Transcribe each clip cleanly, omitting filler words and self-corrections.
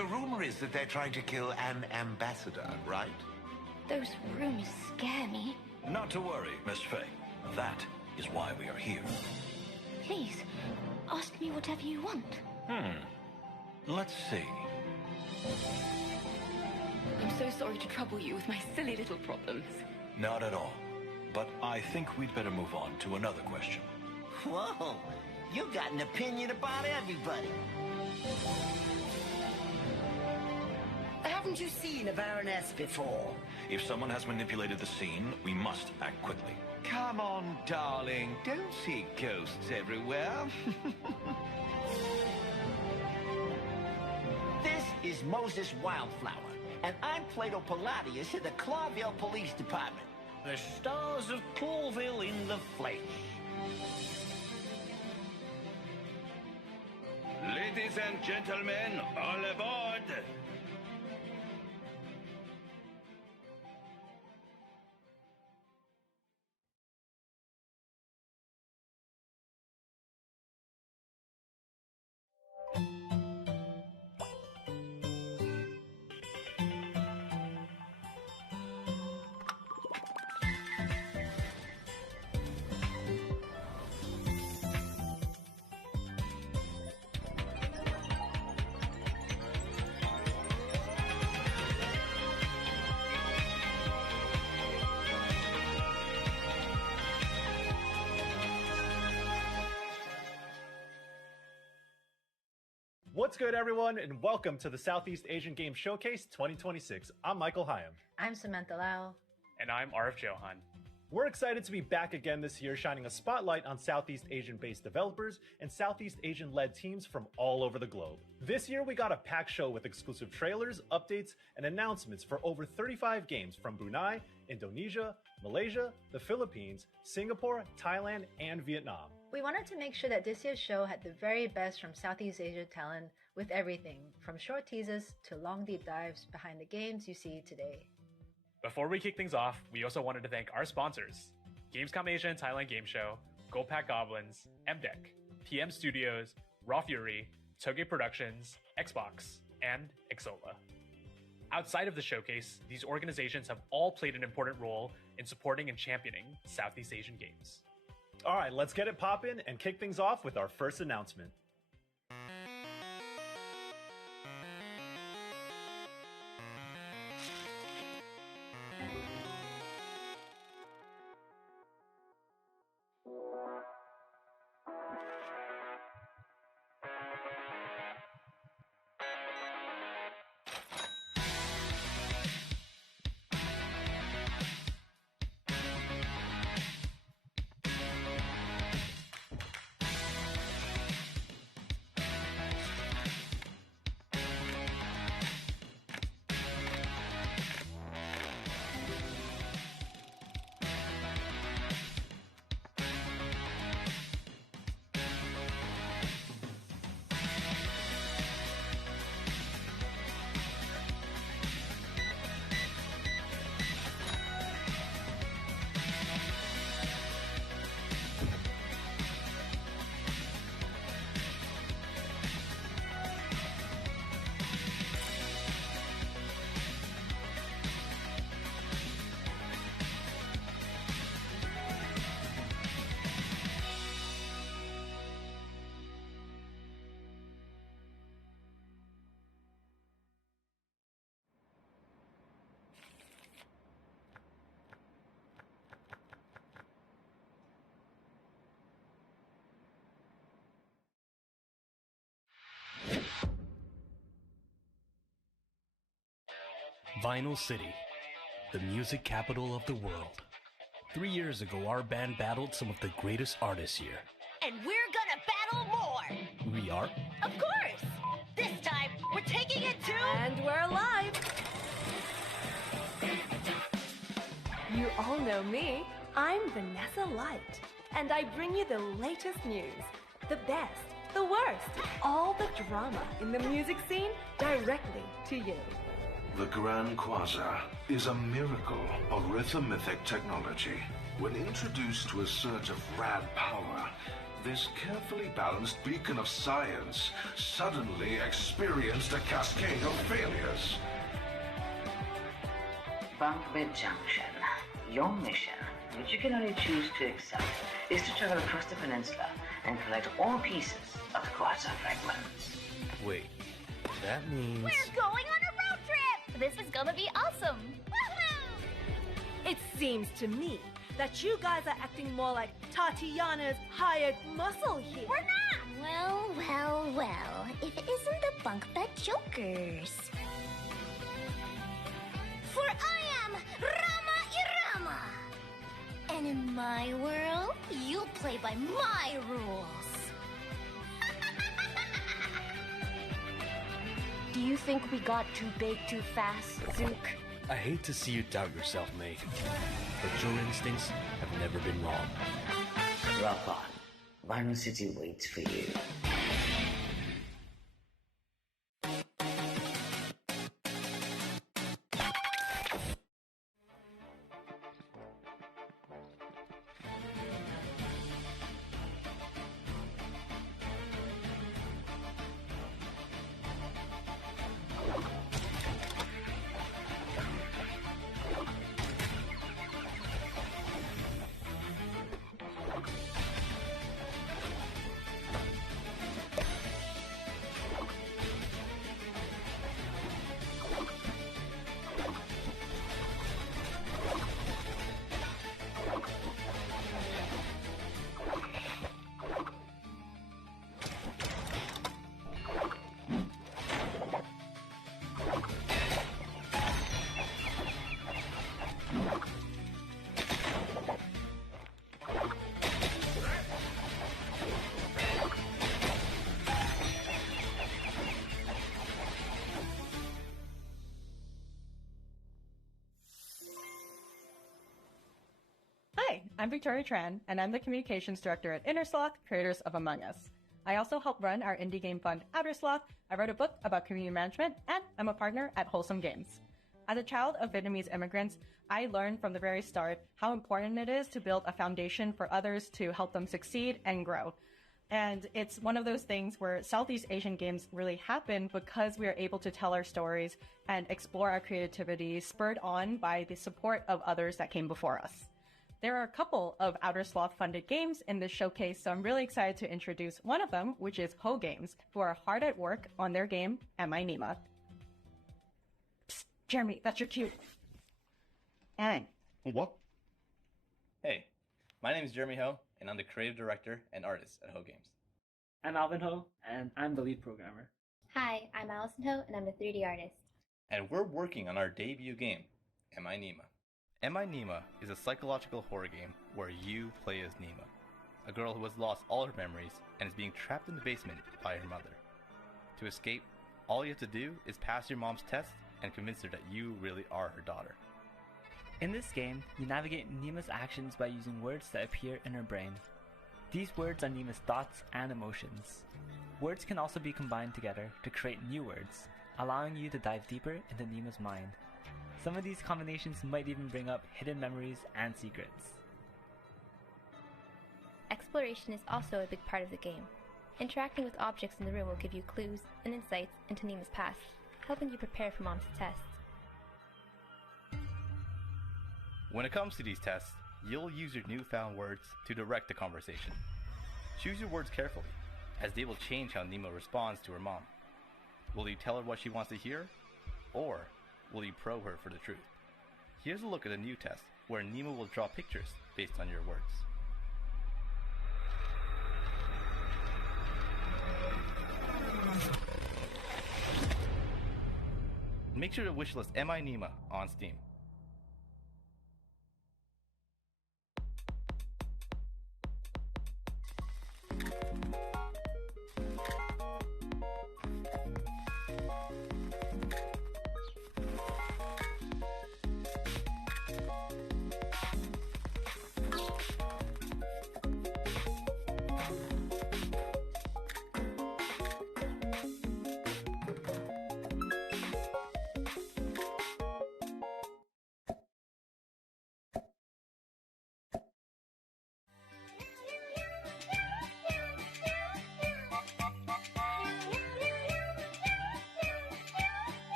The rumor is that they're trying to kill an ambassador, right? Those rumors scare me. Not to worry, Miss Faye. That is why we are here. Please, ask me whatever you want. Let's see. I'm so sorry to trouble you with my silly little problems. Not at all. But I think we'd better move on to another question. Whoa, you got an opinion about everybody. Haven't you seen a Baroness before? If someone has manipulated the scene, we must act quickly. Come on, darling. Don't see ghosts everywhere. This is Moses Wildflower, and I'm Plato Palladius in the Clawville Police Department. The stars of Clawville in the flesh. Ladies and gentlemen, all aboard! What's good, everyone, and welcome to the Southeast Asian Games Showcase 2026. I'm Michael Hyam. I'm Samantha Lau. And I'm Arif Johan. We're excited to be back again this year, shining a spotlight on Southeast Asian-based developers and Southeast Asian-led teams from all over the globe. This year, we got a packed show with exclusive trailers, updates, and announcements for over 35 games from Brunei, Indonesia, Malaysia, the Philippines, Singapore, Thailand, and Vietnam. We wanted to make sure that this year's show had the very best from Southeast Asia talent with everything from short teasers to long deep dives behind the games you see today. Before we kick things off, we also wanted to thank our sponsors: Gamescom Asia and Thailand Game Show, Goldpack Goblins, MDEC, PM Studios, Raw Fury, Toge Productions, Xbox, and Exola. Outside of the showcase, these organizations have all played an important role in supporting and championing Southeast Asian games. All right, let's get it poppin' and kick things off with our first announcement. Vinyl City, the music capital of the world. 3 years ago, our band battled some of the greatest artists here. And we're gonna battle more! We are? Of course! This time, we're taking it to... And we're alive! You all know me. I'm Vanessa Light. And I bring you the latest news. The best, the worst, all the drama in the music scene directly to you. The Grand Quasar is a miracle of rhythmothic technology. When introduced to a surge of rad power, this carefully balanced beacon of science suddenly experienced a cascade of failures. Bunkbed Junction. Your mission, which you can only choose to accept, is to travel across the peninsula and collect all pieces of the quasar fragments. Wait, that means... We're going on a road trip! This is gonna be awesome! Woohoo! It seems to me that you guys are acting more like Tatiana's hired muscle here. We're not! Well, if it isn't the bunk bed jokers. For I am Rama Irama! And in my world, you play by my rules. Do you think we got too big too fast, Zook? I hate to see you doubt yourself, May, but your instincts have never been wrong. Rock on. Vinyl City waits for you. Hi, I'm Victoria Tran, and I'm the Communications Director at Innersloth, creators of Among Us. I also help run our indie game fund Outer Sloth, I wrote a book about community management, and I'm a partner at Wholesome Games. As a child of Vietnamese immigrants, I learned from the very start how important it is to build a foundation for others to help them succeed and grow. And it's one of those things where Southeast Asian games really happen because we are able to tell our stories and explore our creativity, spurred on by the support of others that came before us. There are a couple of Outer Sloth funded games in this showcase, so I'm really excited to introduce one of them, which is Ho Games, who are hard at work on their game, Am I Nima? Psst, Jeremy, that's your cue. And What? Hey, my name is Jeremy Ho, and I'm the creative director and artist at Ho Games. I'm Alvin Ho, and I'm the lead programmer. Hi, I'm Allison Ho, and I'm the 3D artist. And we're working on our debut game, Am I Nima? Am I Nima is a psychological horror game where you play as Nima, a girl who has lost all her memories and is being trapped in the basement by her mother. To escape, all you have to do is pass your mom's test and convince her that you really are her daughter. In this game, you navigate Nima's actions by using words that appear in her brain. These words are Nima's thoughts and emotions. Words can also be combined together to create new words, allowing you to dive deeper into Nima's mind. Some of these combinations might even bring up hidden memories and secrets. Exploration is also a big part of the game. Interacting with objects in the room will give you clues and insights into Nima's past, helping you prepare for Mom's tests. When it comes to these tests, you'll use your newfound words to direct the conversation. Choose your words carefully, as they will change how Nima responds to her mom. Will you tell her what she wants to hear? Or will you probe her for the truth? Here's a look at a new test, where Nima will draw pictures based on your words. Make sure to wishlist Am I Nima on Steam.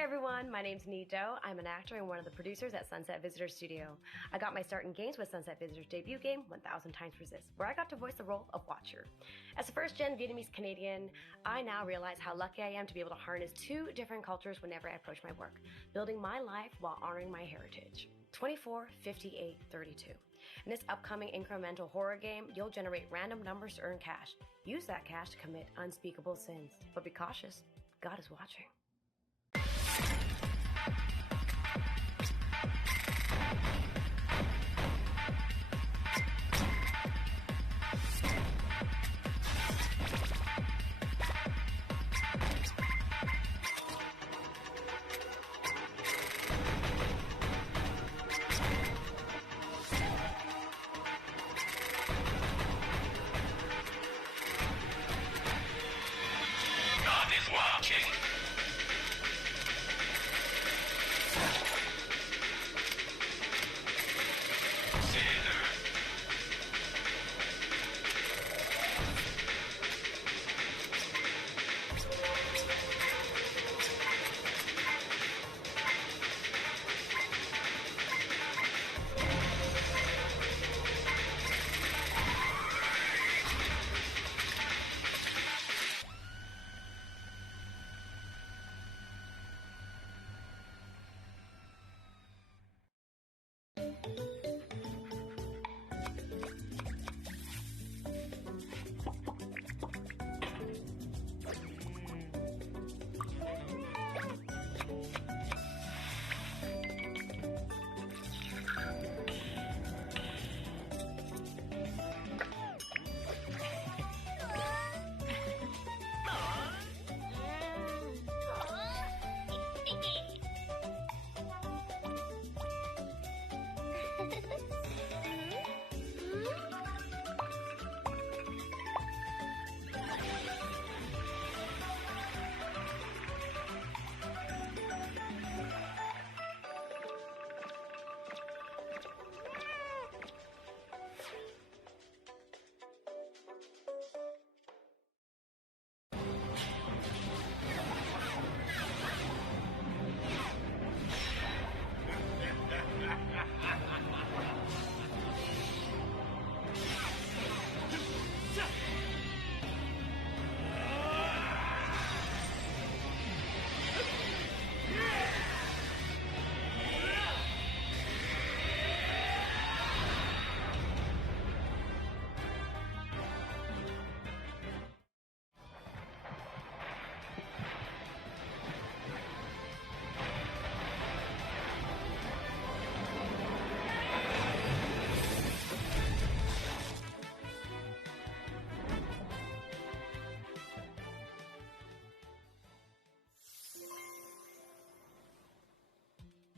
Hey everyone, my name's Nito. I'm an actor and one of the producers at Sunset Visitor Studio. I got my start in games with Sunset Visitor's debut game, 1000 Times Resist, where I got to voice the role of Watcher. As a first-gen Vietnamese Canadian, I now realize how lucky I am to be able to harness two different cultures whenever I approach my work, building my life while honoring my heritage. 24, 58, 32. In this upcoming incremental horror game, you'll generate random numbers to earn cash. Use that cash to commit unspeakable sins. But be cautious, God is watching.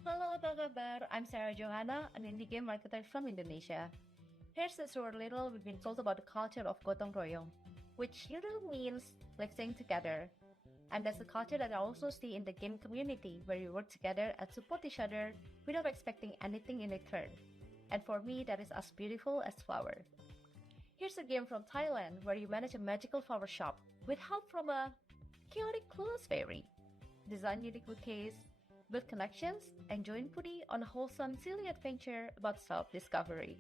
Halo apa kabar? I'm Sarah Johanna, an indie game marketer from Indonesia. Here's a short little we've been told about the culture of gotong royong, which literally means flexing together. And that's a culture that I also see in the game community, where we work together and support each other without expecting anything in return. And for me, that is as beautiful as flower. Here's a game from Thailand where you manage a magical flower shop with help from a chaotic clueless fairy. Design unique bouquets, build connections, and join Pudi on a wholesome, silly adventure about self-discovery.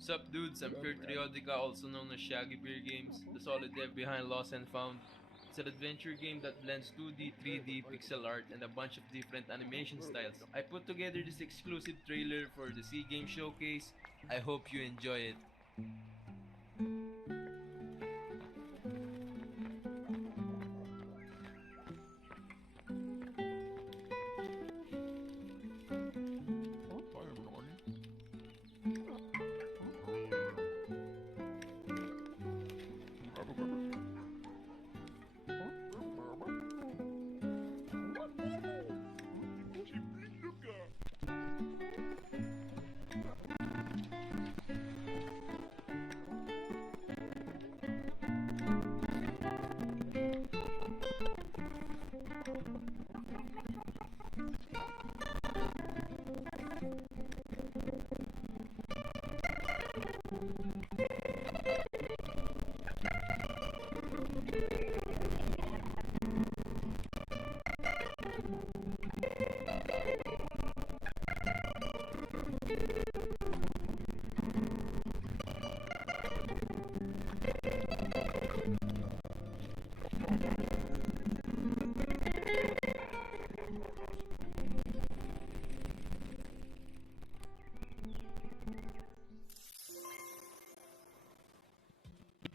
Sup dudes, I'm Periodica, also known as Shaggy Beer Games, the solid dev behind Lost and Found. It's an adventure game that blends 2D, 3D, pixel art, and a bunch of different animation styles. I put together this exclusive trailer for the SEA Game Showcase. I hope you enjoy it.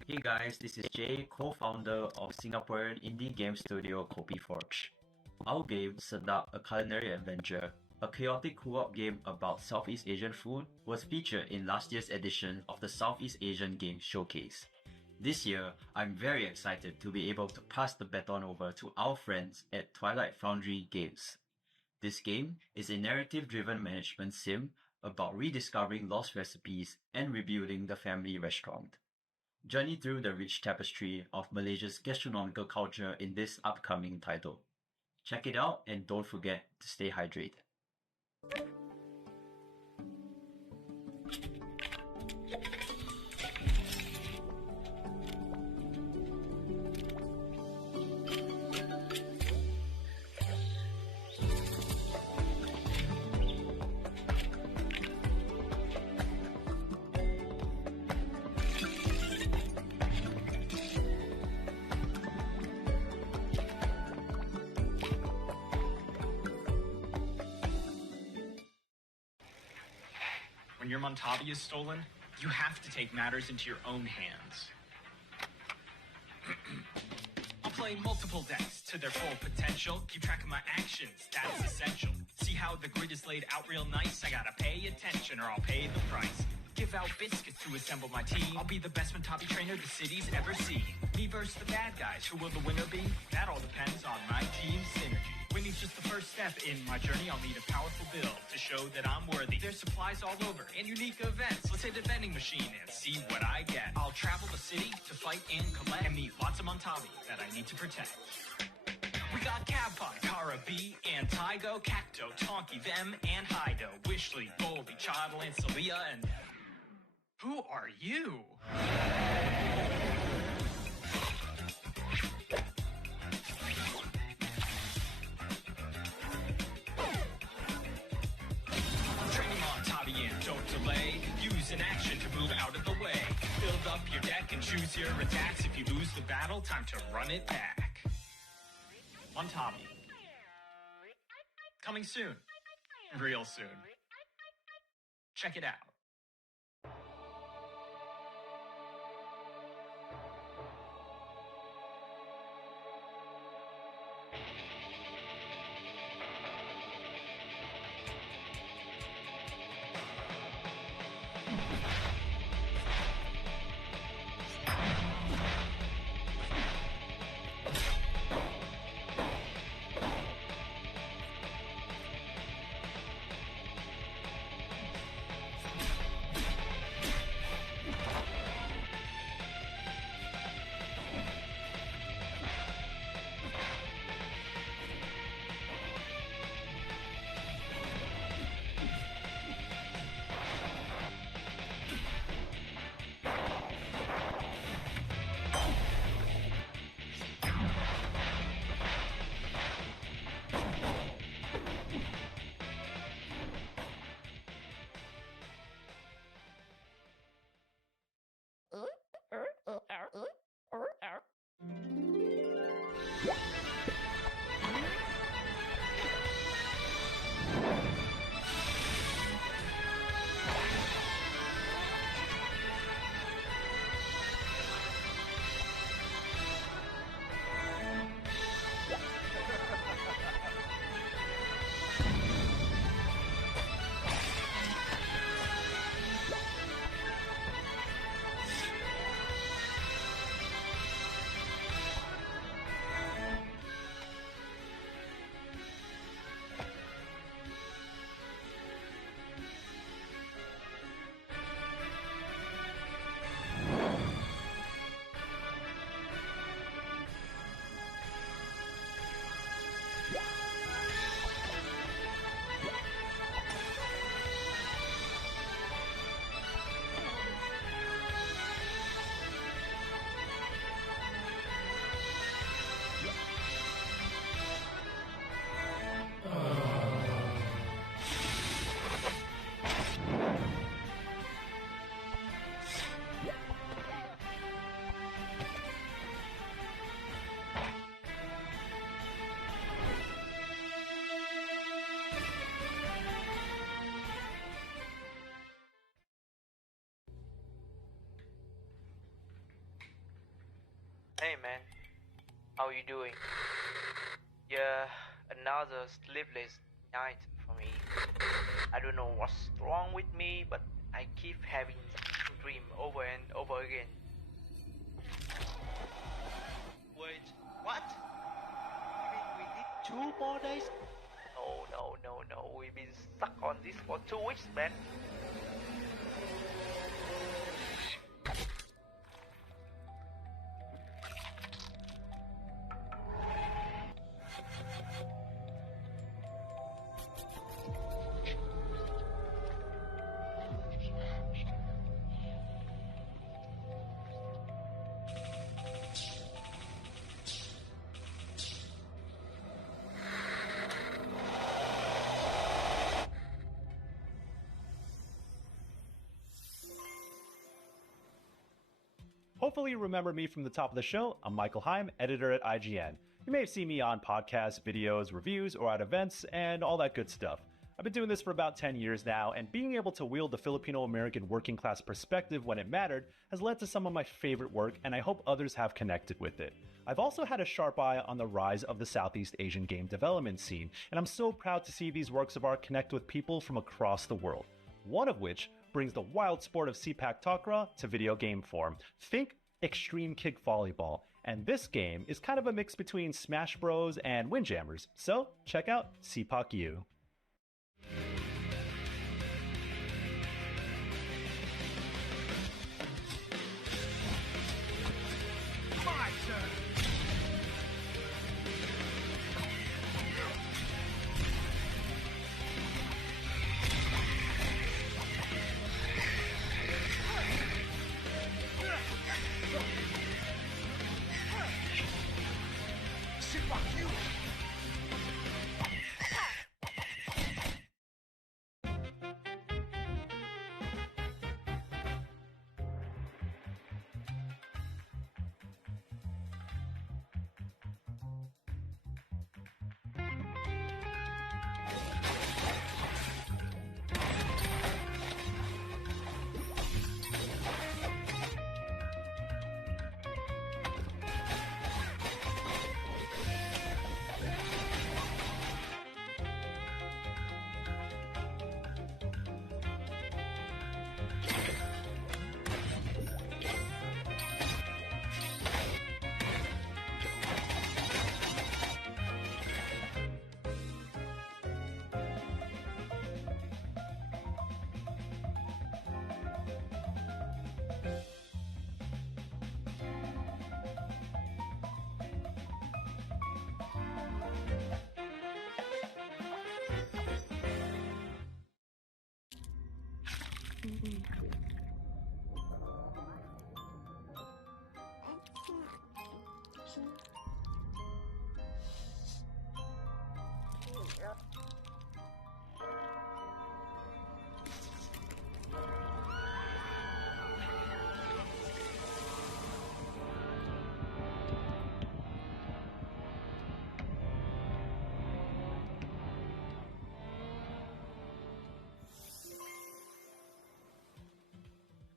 Hey guys, this is Jay, co-founder of Singaporean indie game studio Kopi Forge. Our game, Sedap, a culinary adventure, a chaotic co-op game about Southeast Asian food, was featured in last year's edition of the Southeast Asian Game Showcase. This year, I'm very excited to be able to pass the baton over to our friends at Twilight Foundry Games. This game is a narrative-driven management sim about rediscovering lost recipes and rebuilding the family restaurant. Journey through the rich tapestry of Malaysia's gastronomical culture in this upcoming title. Check it out and don't forget to stay hydrated. When your Montavi is stolen, you have to take matters into your own hands. I'll play multiple decks to their full potential. Keep track of my actions, that's essential. See how the grid is laid out real nice? I gotta pay attention or I'll pay the price. Give out biscuits to assemble my team. I'll be the best Montavi trainer the city's ever seen. Me versus the bad guys, who will the winner be? That all depends on my team's synergy. Winning's just the first step in my journey. I'll need a powerful build to show that I'm worthy. There's supplies all over and unique events. Let's hit the vending machine and see what I get. I'll travel the city to fight and collect and meet lots of Montavi that I need to protect. We got Cavpod, Kara B, and Tygo, Cacto, Tonki, them, and Hido, Wishley, Goldie, Chodl, and Celia, and... Who are you? Training Montavi and don't delay. Use an action to move out of the way. Build up your deck and choose your attacks. If you lose the battle, time to run it back. Montavi. Coming soon. Real soon. Check it out. how you doing? Yeah, another sleepless night for me. I don't know what's wrong with me, but I keep having the dream over and over again. Wait, what? You mean we need 2 more days? No, we've been stuck on this for 2 weeks, man. Hopefully you remember me from the top of the show. I'm Michael Heim, editor at IGN. You may have seen me on podcasts, videos, reviews, or at events, and all that good stuff. I've been doing this for about 10 years now, and being able to wield the Filipino-American working class perspective when it mattered has led to some of my favorite work, and I hope others have connected with it. I've also had a sharp eye on the rise of the Southeast Asian game development scene, and I'm so proud to see these works of art connect with people from across the world. One of which brings the wild sport of Sepak Takraw to video game form. Think Extreme Kick Volleyball, and this game is kind of a mix between Smash Bros. And Windjammers, so check out Sepak U. My turn!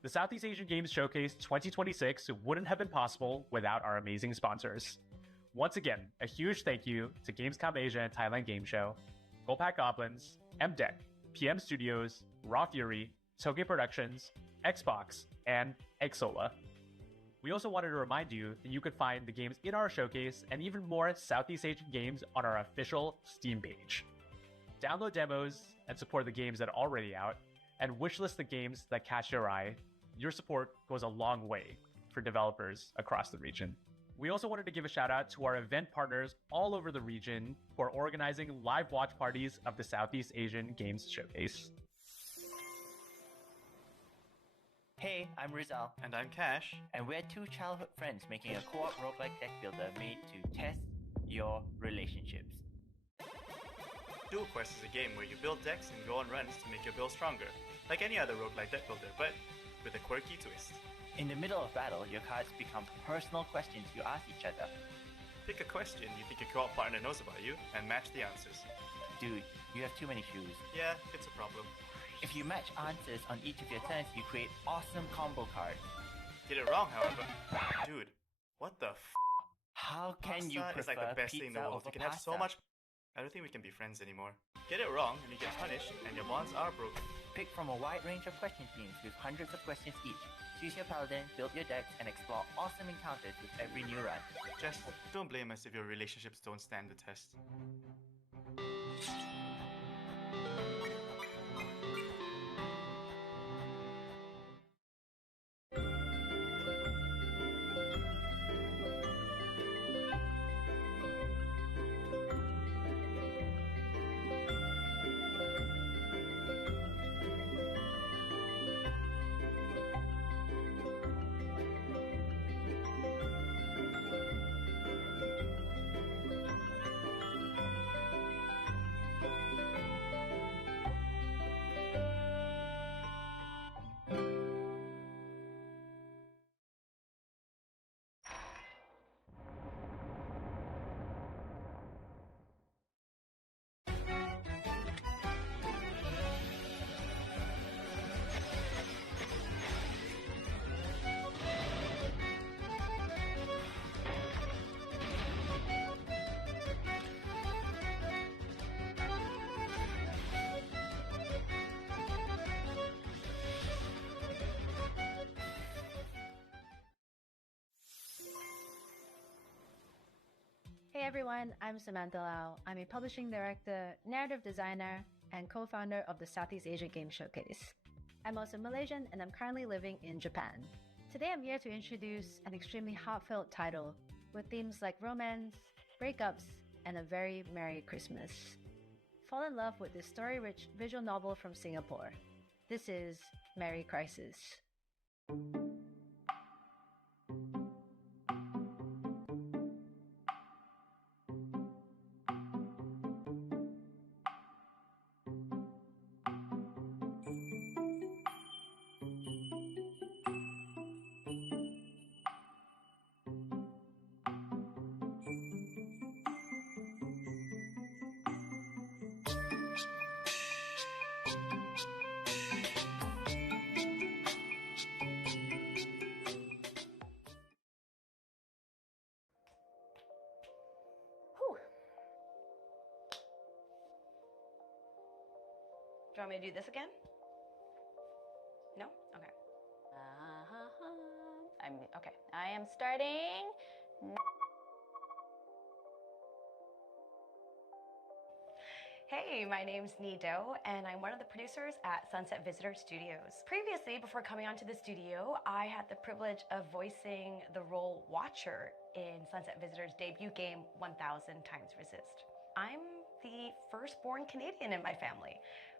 The Southeast Asian Games Showcase 2026 wouldn't have been possible without our amazing sponsors. Once again, a huge thank you to Gamescom Asia and Thailand Game Show, Goldpack Goblins, MDEC, PM Studios, Raw Fury, Toge Productions, Xbox, and Exola. We also wanted to remind you that you could find the games in our showcase and even more Southeast Asian games on our official Steam page. Download demos and support the games that are already out, and wishlist the games that catch your eye. Your support goes a long way for developers across the region. We also wanted to give a shout out to our event partners all over the region who are organizing live watch parties of the Southeast Asian Games Showcase. Hey, I'm Rizal. And I'm Cash. And we're two childhood friends making a co-op roguelike deck builder made to test your relationships. Dual Quest is a game where you build decks and go on runs to make your build stronger, like any other roguelike deck builder, but with a quirky twist. In the middle of battle, your cards become personal questions you ask each other. Pick a question you think your co-op partner knows about you, and match the answers. Dude, you have too many shoes. Yeah, it's a problem. If you match answers on each of your turns, you create awesome combo cards. Get it wrong, however. Dude, what the f? How can you Pasta is like prefer the best thing in the pizza world. over You can have so pasta? much. I don't think we can be friends anymore. Get it wrong and you get punished, and your bonds are broken. Pick from a wide range of question themes with hundreds of questions each. Choose your paladin, build your decks, and explore awesome encounters with every new run. Just don't blame us if your relationships don't stand the test. Hey everyone, I'm Samantha Lau. I'm a publishing director, narrative designer, and co-founder of the Southeast Asia Game Showcase. I'm also Malaysian and I'm currently living in Japan. Today I'm here to introduce an extremely heartfelt title with themes like romance, breakups, and a very Merry Christmas. Fall in love with this story-rich visual novel from Singapore. This is Merry Crisis. Whew. Do you want me to do this again? No? Okay. I am starting. Hey, my name's Nido, and I'm one of the producers at Sunset Visitor Studios. Previously, before coming onto the studio, I had the privilege of voicing the role Watcher in Sunset Visitor's debut game, 1000 Times Resist. I'm the firstborn Canadian in my family.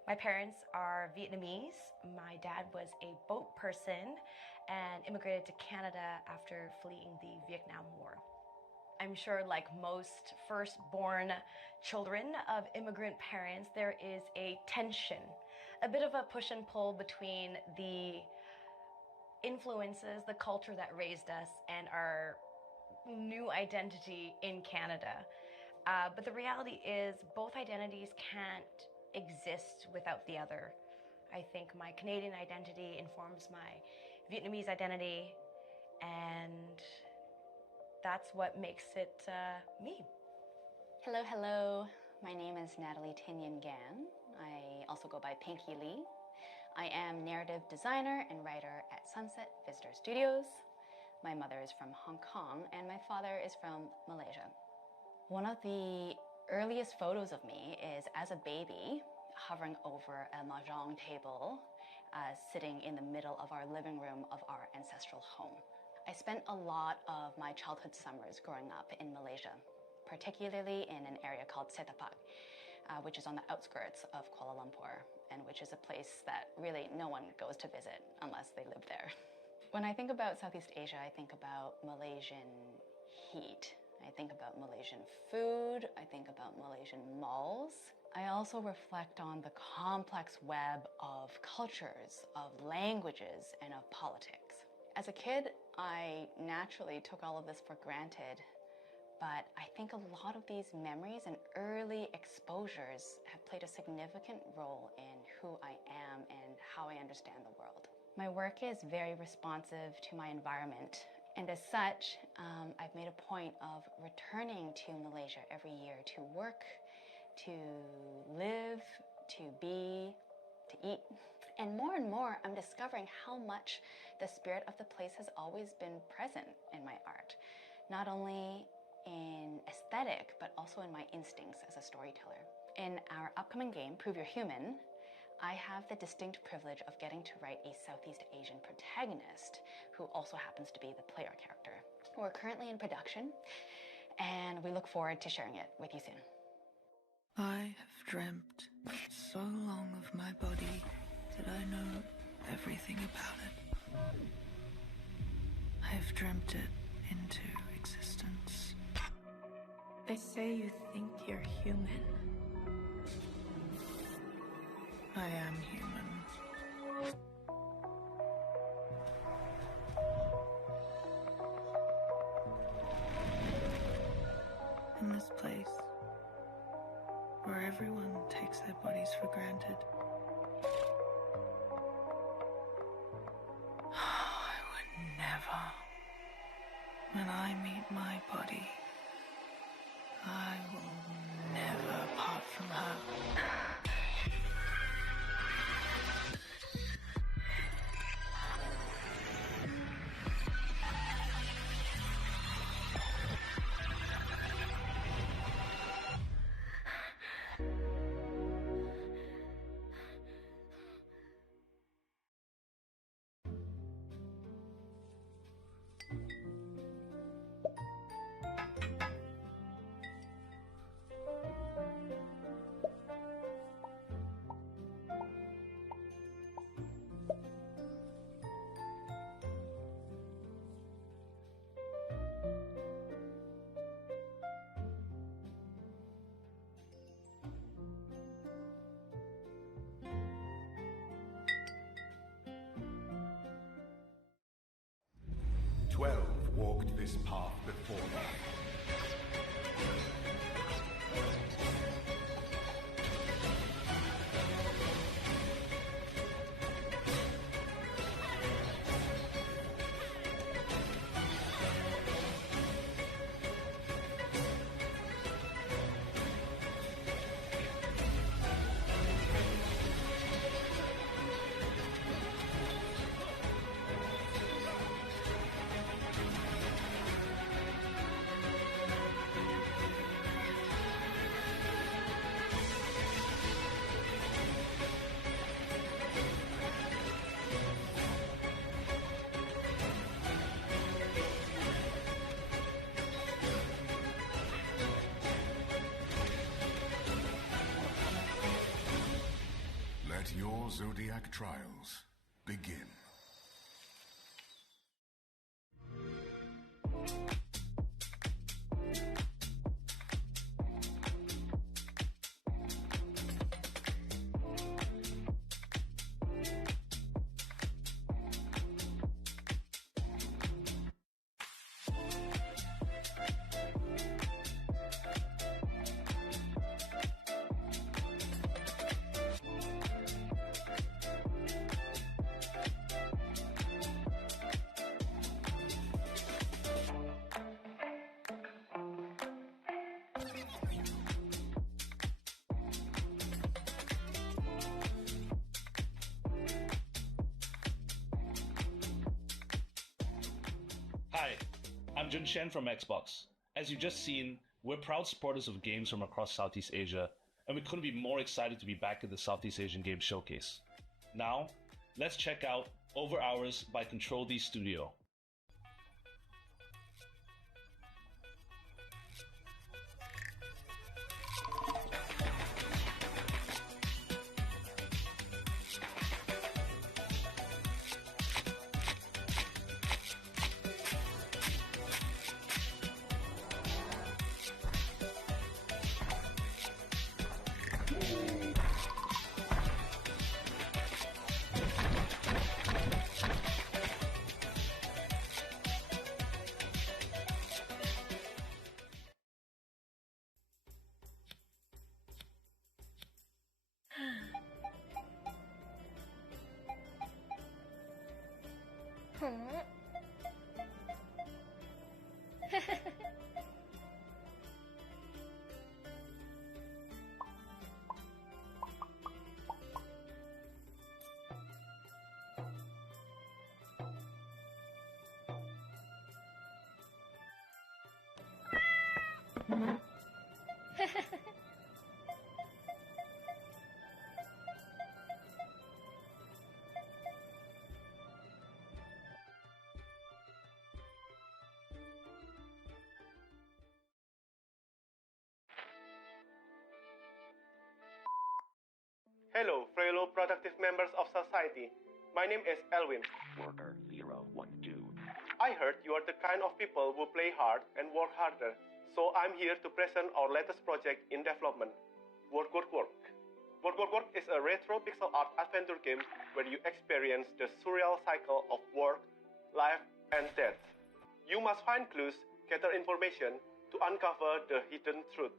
My parents are Vietnamese. My dad was a boat person and immigrated to Canada after fleeing the Vietnam War. I'm sure, like most firstborn children of immigrant parents, there is a tension, a bit of a push and pull between the influences, the culture that raised us, and our new identity in Canada. But the reality is, both identities can't exist without the other. I think my Canadian identity informs my Vietnamese identity, and that's what makes it me. Hello, hello. My name is Natalie Tinyan Gan. I also go by Pinky Lee. I am narrative designer and writer at Sunset Visitor Studios. My mother is from Hong Kong and my father is from Malaysia. One of the earliest photos of me is as a baby hovering over a mahjong table, sitting in the middle of our living room of our ancestral home. I spent a lot of my childhood summers growing up in Malaysia, particularly in an area called Setapak, which is on the outskirts of Kuala Lumpur, and which is a place that really no one goes to visit unless they live there. When I think about Southeast Asia, I think about Malaysian heat. I think about Malaysian food. I think about Malaysian malls. I also reflect on the complex web of cultures, of languages, and of politics. As a kid, I naturally took all of this for granted, but I think a lot of these memories and early exposures have played a significant role in who I am and how I understand the world. My work is very responsive to my environment. And as such, I've made a point of returning to Malaysia every year to work, to live, to be, to eat. And more, I'm discovering how much the spirit of the place has always been present in my art. Not only in aesthetic, but also in my instincts as a storyteller. In our upcoming game, Prove You're Human, I have the distinct privilege of getting to write a Southeast Asian protagonist who also happens to be the player character. We're currently in production, and we look forward to sharing it with you soon. I have dreamt so long of my body that I know everything about it. I have dreamt it into existence. They say you think you're human. I am human. In this place, where everyone takes their bodies for granted, I would never. When I meet my body, I will never part from her. Walked this path before me. Let your zodiac trials begin. Hi, I'm Jun Shen from Xbox. As you've just seen, we're proud supporters of games from across Southeast Asia, and we couldn't be more excited to be back at the Southeast Asian Game Showcase. Now, let's check out Over Hours by Control D Studio. Hello, fellow productive members of society. My name is Elwin. Worker 012. I heard you are the kind of people who play hard and work harder, so I'm here to present our latest project in development, Work Work Work. Work Work Work is a retro pixel art adventure game where you experience the surreal cycle of work, life, and death. You must find clues, gather information to uncover the hidden truth.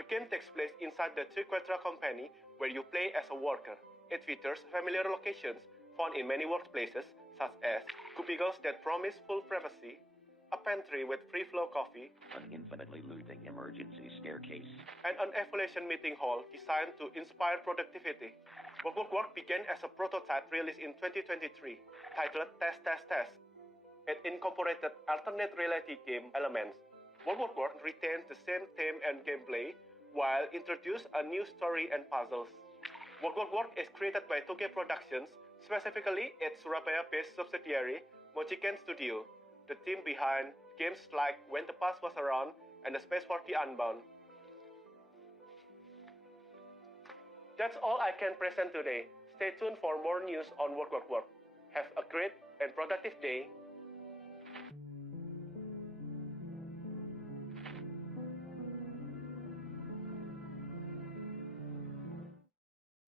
The game takes place inside the Triquetra company where you play as a worker. It features familiar locations found in many workplaces, such as cubicles that promise full privacy, a pantry with free flow coffee, An infinitely looping emergency staircase. and an evaluation meeting hall designed to inspire productivity. Work Work Work began as a prototype released in 2023, titled Test Test Test. It incorporated alternate reality game elements. Work Work Work retains the same theme and gameplay, while introduced a new story and puzzles. Work Work Work is created by Toge Productions, specifically its Surabaya-based subsidiary, Mochiken Studio, the team behind games like When the Past Was Around and The Space for the Unbound. That's all I can present today. Stay tuned for more news on Work Work Work. Have a great and productive day.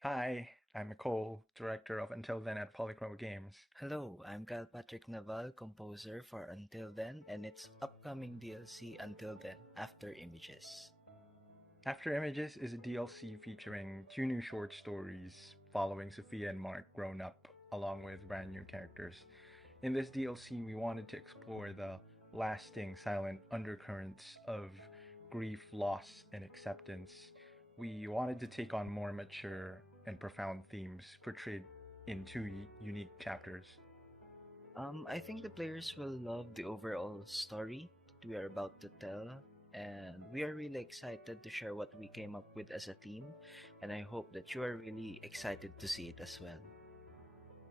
Hi, I'm Nicole, director of Until Then at Polychroma Games. Hello, I'm Kyle Patrick Naval, composer for Until Then and its upcoming DLC Until Then After Images. After Images is a DLC featuring 2 new short stories following Sophia and Mark grown up along with brand new characters. In this DLC, we wanted to explore the lasting silent undercurrents of grief, loss, and acceptance. We wanted to take on more mature and profound themes portrayed in 2 unique chapters. I think the players will love the overall story that we are about to tell, and we are really excited to share what we came up with as a theme, and I hope that you are really excited to see it as well.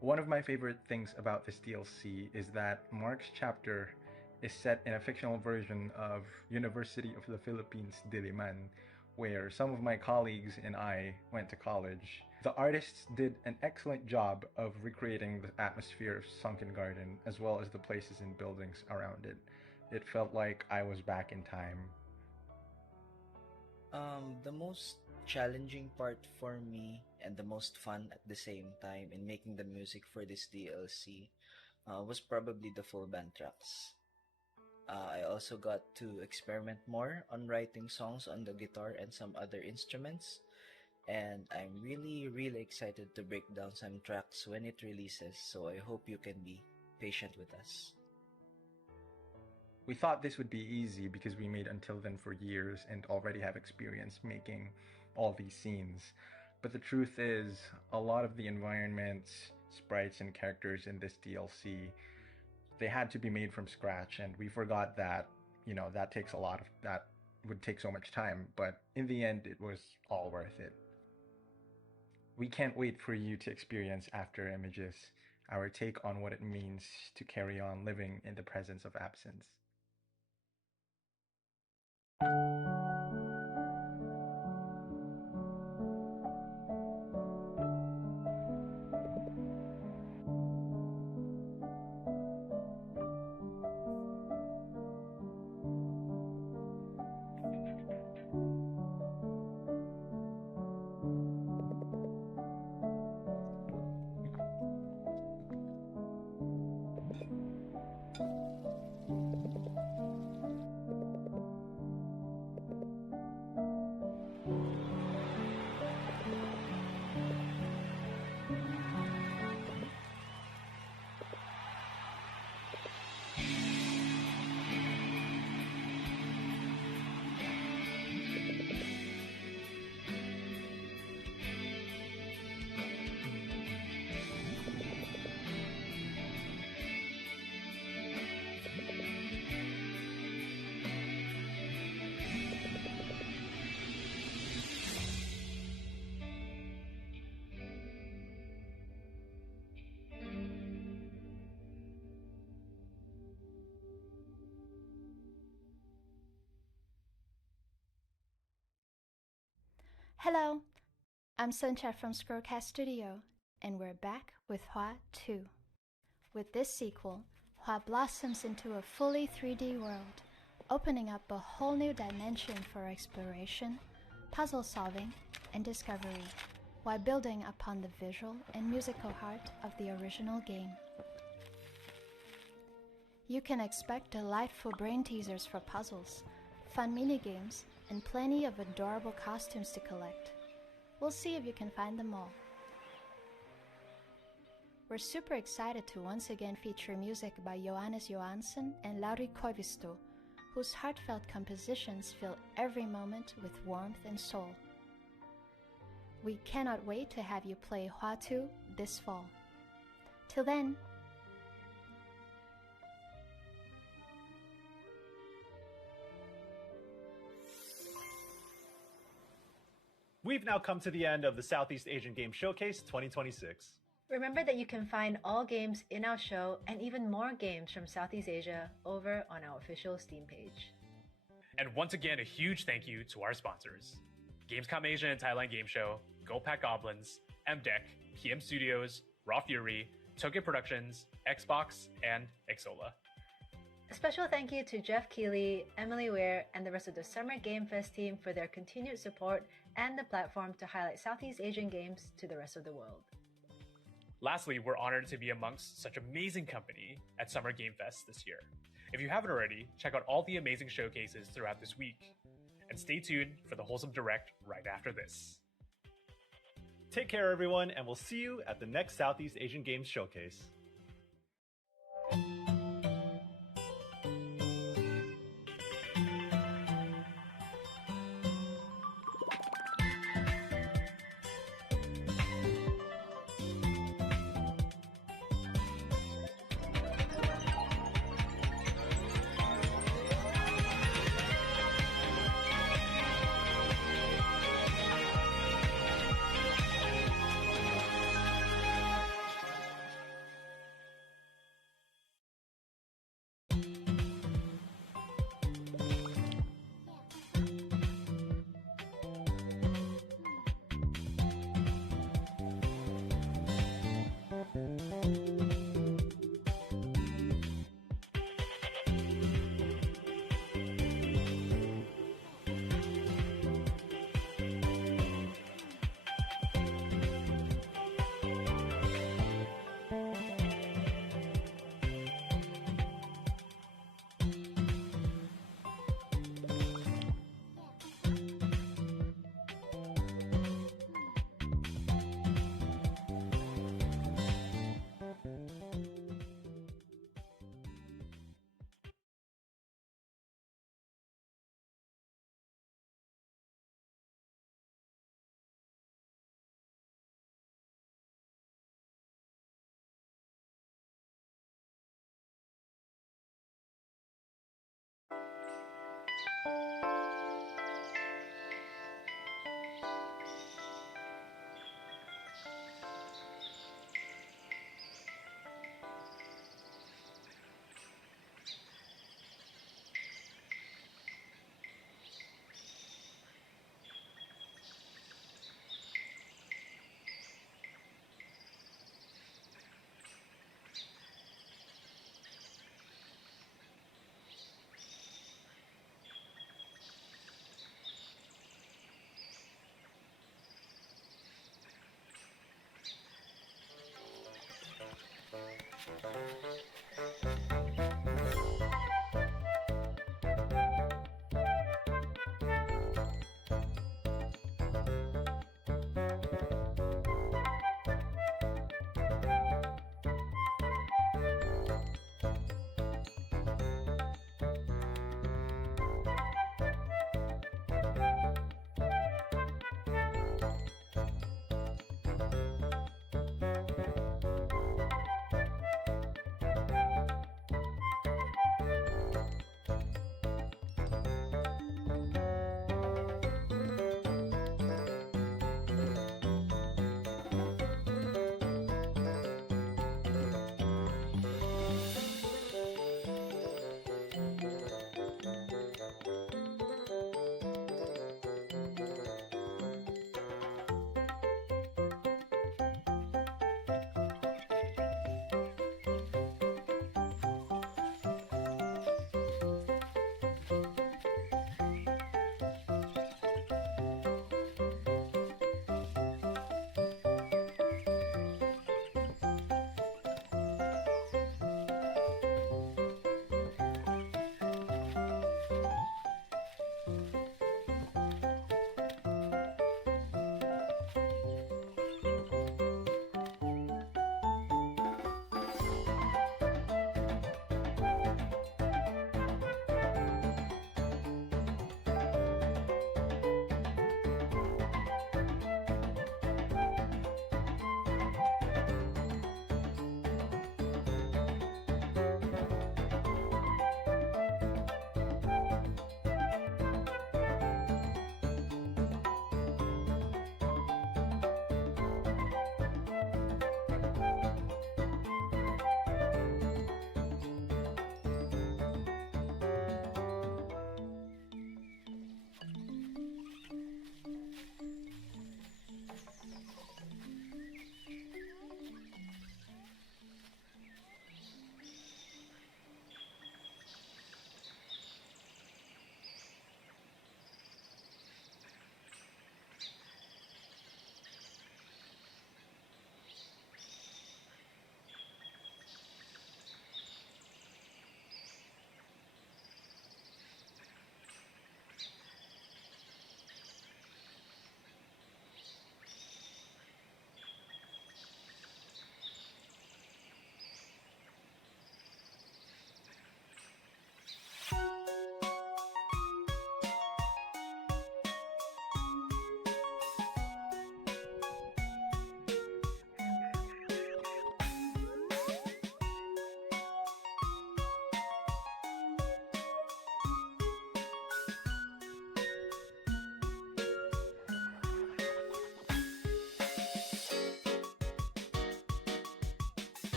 One of my favorite things about this DLC is that Mark's chapter is set in a fictional version of University of the Philippines, Diliman, where some of my colleagues and I went to college. The artists did an excellent job of recreating the atmosphere of Sunken Garden as well as the places and buildings around it. It felt like I was back in time. The most challenging part for me and the most fun at the same time in making the music for this DLC was probably the full band tracks. I also got to experiment more on writing songs on the guitar and some other instruments, and I'm really excited to break down some tracks when it releases, so I hope you can be patient with us. We thought this would be easy because we made Until Then for years and already have experience making all these scenes. But the truth is, a lot of the environments, sprites, and characters in this DLC, they had to be made from scratch, and we forgot that, that would take so much time, but in the end, it was all worth it. We can't wait for you to experience After Images, our take on what it means to carry on living in the presence of absence. Hello, I'm Suncha from Scrowcast Studio, and we're back with Hua 2. With this sequel, Hua blossoms into a fully 3D world, opening up a whole new dimension for exploration, puzzle solving, and discovery, while building upon the visual and musical heart of the original game. You can expect delightful brain teasers for puzzles, fun minigames, and plenty of adorable costumes to collect. We'll see if you can find them all. We're super excited to once again feature music by Johannes Johansson and Lauri Koivisto, whose heartfelt compositions fill every moment with warmth and soul. We cannot wait to have you play Hua 2 this fall. Till then, We've now come to the end of the Southeast Asian Game Showcase 2026. Remember that you can find all games in our show and even more games from Southeast Asia over on our official Steam page. And once again, a huge thank you to our sponsors: Gamescom Asia and Thailand Game Show, Go Pack Goblins, MDEC, PM Studios, Raw Fury, Tokyo Productions, Xbox, and Exola. A special thank you to Jeff Keighley, Emily Ware, and the rest of the Summer Game Fest team for their continued support and the platform to highlight Southeast Asian games to the rest of the world. Lastly, we're honored to be amongst such amazing company at Summer Game Fest this year. If you haven't already, check out all the amazing showcases throughout this week. And stay tuned for the Wholesome Direct right after this. Take care, everyone, and we'll see you at the next Southeast Asian Games Showcase.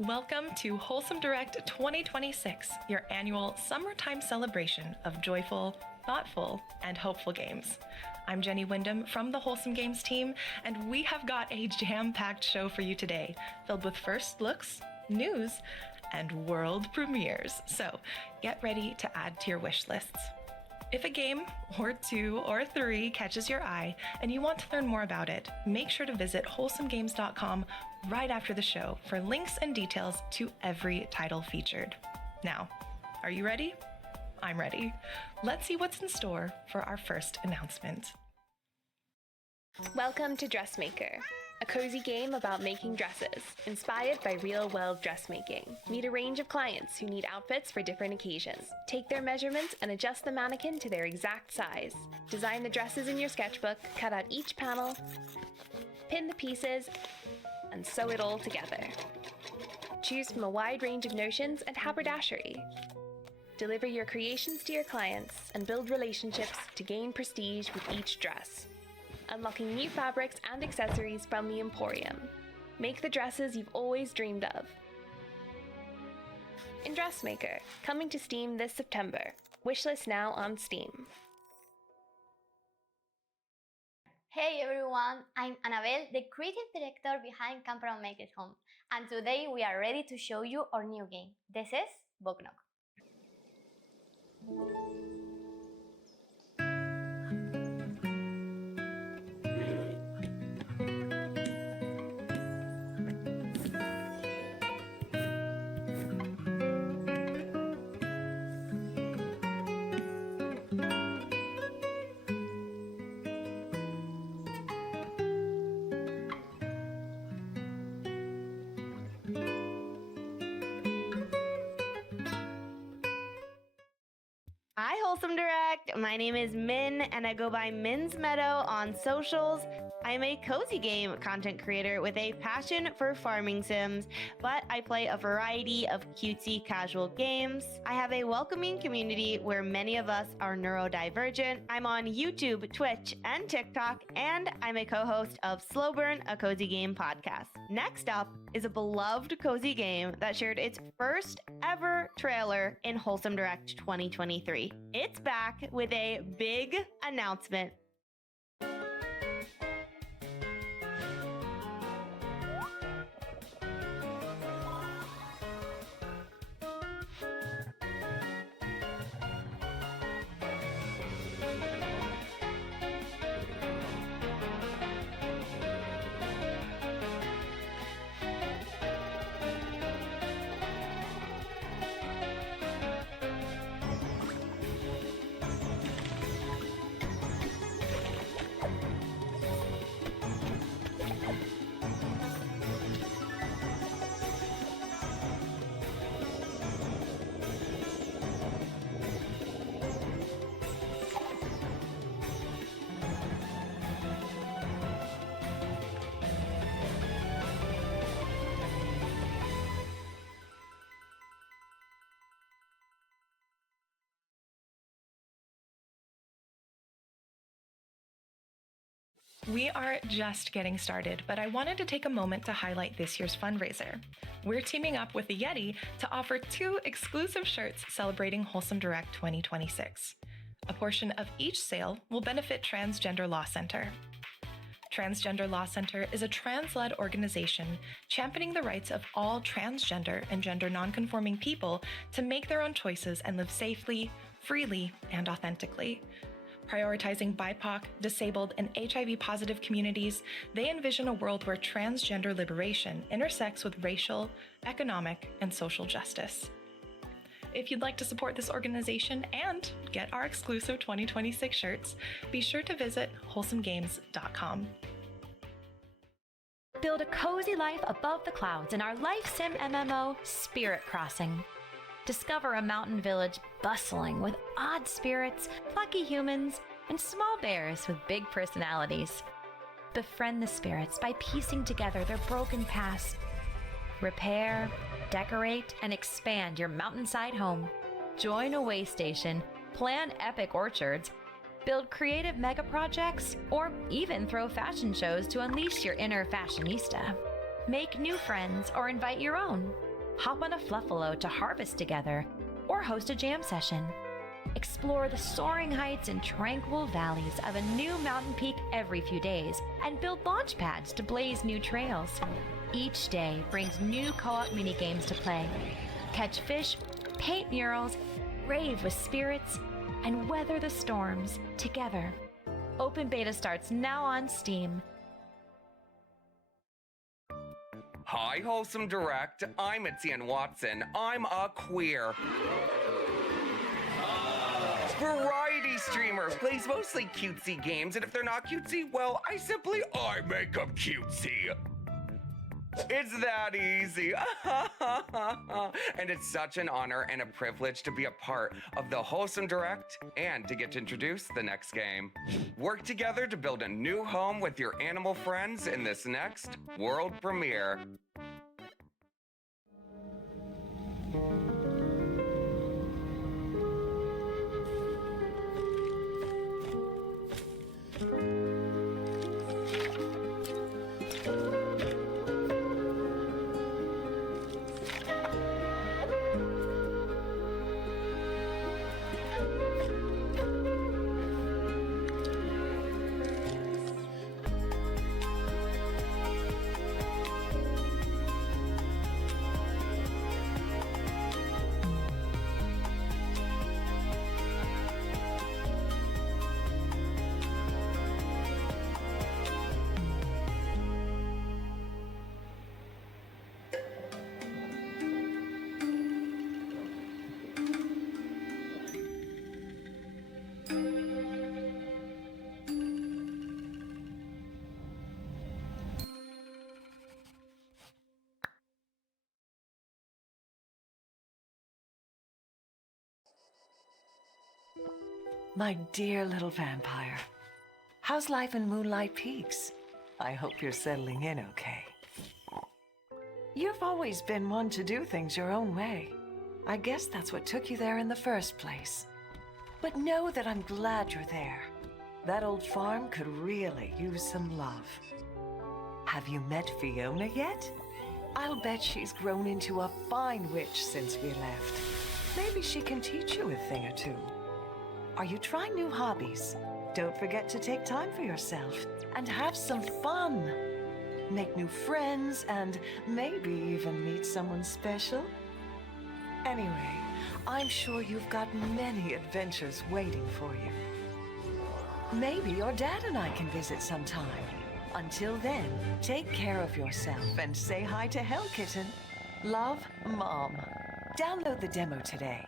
Welcome to Wholesome Direct 2026, your annual summertime celebration of joyful, thoughtful, and hopeful games. I'm Jenny Wyndham from the Wholesome Games team, and we have got a jam-packed show for you today, filled with first looks, news, and world premieres. So get ready to add to your wish lists. If a game, or two, or three catches your eye and you want to learn more about it, make sure to visit wholesomegames.com right after the show for links and details to every title featured. Now, are you ready? I'm ready. Let's see what's in store for our first announcement. Welcome to Dressmaker, a cozy game about making dresses, inspired by real-world dressmaking. Meet a range of clients who need outfits for different occasions. Take their measurements and adjust the mannequin to their exact size. Design the dresses in your sketchbook, cut out each panel, pin the pieces, and sew it all together. Choose from a wide range of notions and haberdashery. Deliver your creations to your clients and build relationships to gain prestige with each dress. Unlocking new fabrics and accessories from the Emporium. Make the dresses you've always dreamed of. In Dressmaker, coming to Steam this September. Wishlist now on Steam. Hey everyone, I'm Annabelle, the creative director behind Camper Maker's Home, and today we are ready to show you our new game. This is Bognog. Hi, Wholesome Direct. My name is Min, and I go by Min's Meadow on socials. I'm a cozy game content creator with a passion for farming sims, but I play a variety of cutesy casual games. I have a welcoming community where many of us are neurodivergent. I'm on YouTube, Twitch, and TikTok, and I'm a co-host of Slow Burn, a cozy game podcast. Next up is a beloved cozy game that shared its first ever trailer in Wholesome Direct 2023. It's back with a big announcement. We are just getting started, but I wanted to take a moment to highlight this year's fundraiser. We're teaming up with the Yeti to offer 2 exclusive shirts celebrating Wholesome Direct 2026. A portion of each sale will benefit Transgender Law Center. Transgender Law Center is a trans-led organization championing the rights of all transgender and gender nonconforming people to make their own choices and live safely, freely, and authentically. Prioritizing BIPOC, disabled, and HIV-positive communities, they envision a world where transgender liberation intersects with racial, economic, and social justice. If you'd like to support this organization and get our exclusive 2026 shirts, be sure to visit wholesomegames.com. Build a cozy life above the clouds in our life sim MMO, Spirit Crossing. Discover a mountain village bustling with odd spirits, plucky humans, and small bears with big personalities. Befriend the spirits by piecing together their broken past. Repair, decorate, and expand your mountainside home. Join a way station, plan epic orchards, build creative mega projects, or even throw fashion shows to unleash your inner fashionista. Make new friends or invite your own. hop on a fluffalo to harvest together, or host a jam session. Explore the soaring heights and tranquil valleys of a new mountain peak every few days and build launch pads to blaze new trails. Each day brings new co-op minigames to play. Catch fish, paint murals, rave with spirits, and weather the storms together. Open beta starts now on Steam. Hi, Wholesome Direct. I'm Etienne Watson. I'm a queer. Variety streamer plays mostly cutesy games, and if they're not cutesy, well, I make them cutesy. It's that easy. And it's such an honor and a privilege to be a part of the Wholesome Direct and to get to introduce the next game. Work together to build a new home with your animal friends in this next world premiere. My dear little vampire, how's life in Moonlight Peaks? I hope you're settling in okay. You've always been one to do things your own way. I guess that's what took you there in the first place. But know that I'm glad you're there. That old farm could really use some love. Have you met Fiona yet? I'll bet she's grown into a fine witch since we left. Maybe she can teach you a thing or two. Are you trying new hobbies? Don't forget to take time for yourself and have some fun. Make new friends and maybe even meet someone special. Anyway, I'm sure you've got many adventures waiting for you. Maybe your dad and I can visit sometime. Until then, take care of yourself and say hi to Hell Kitten. Love, Mom. Download the demo today.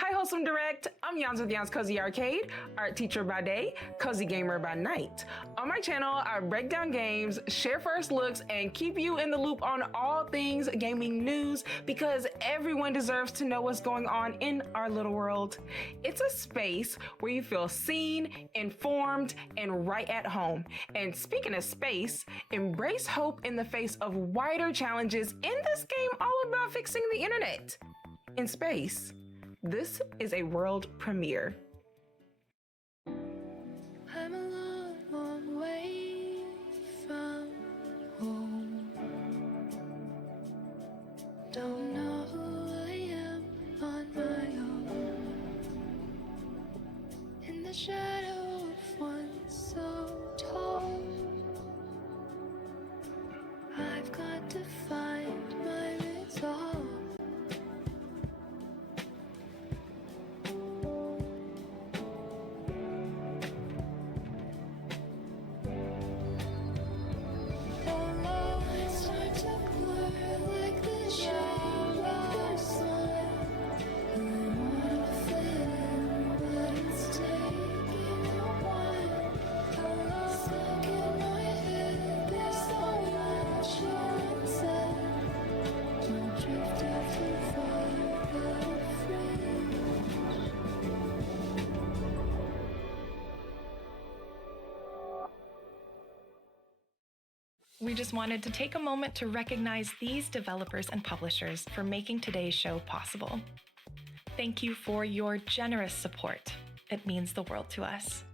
Hi, Wholesome Direct. I'm Yans with Yans Cozy Arcade, art teacher by day, cozy gamer by night. On my channel, I break down games, share first looks, and keep you in the loop on all things gaming news because everyone deserves to know what's going on in our little world. It's a space where you feel seen, informed, and right at home. And speaking of space, embrace hope in the face of wider challenges in this game all about fixing the internet. In space. This is a world premiere. I'm a long, long way from home. Don't know who I am on my own. In the shadow of one so tall, I've got to find my resolve. We just wanted to take a moment to recognize these developers and publishers for making today's show possible. Thank you for your generous support. It means the world to us.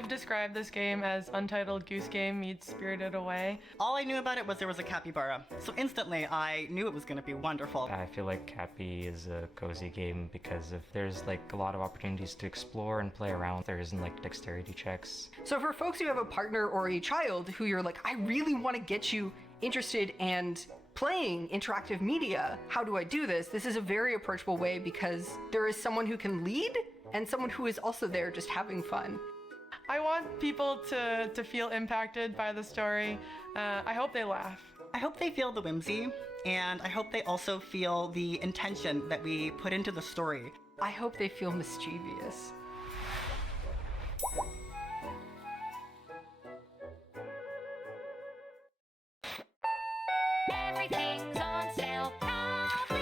We've described this game as Untitled Goose Game meets Spirited Away. All I knew about it was there was a capybara, so instantly I knew it was going to be wonderful. I feel like Cappy is a cozy game because there's like a lot of opportunities to explore and play around. There isn't like dexterity checks. So for folks who have a partner or a child who you're like, I really want to get you interested and playing interactive media, how do I do this? This is a very approachable way because there is someone who can lead and someone who is also there just having fun. I want people to feel impacted by the story. I hope they laugh. I hope they feel the whimsy, and I hope they also feel the intention that we put into the story. I hope they feel mischievous. Everything's on sale, proudly.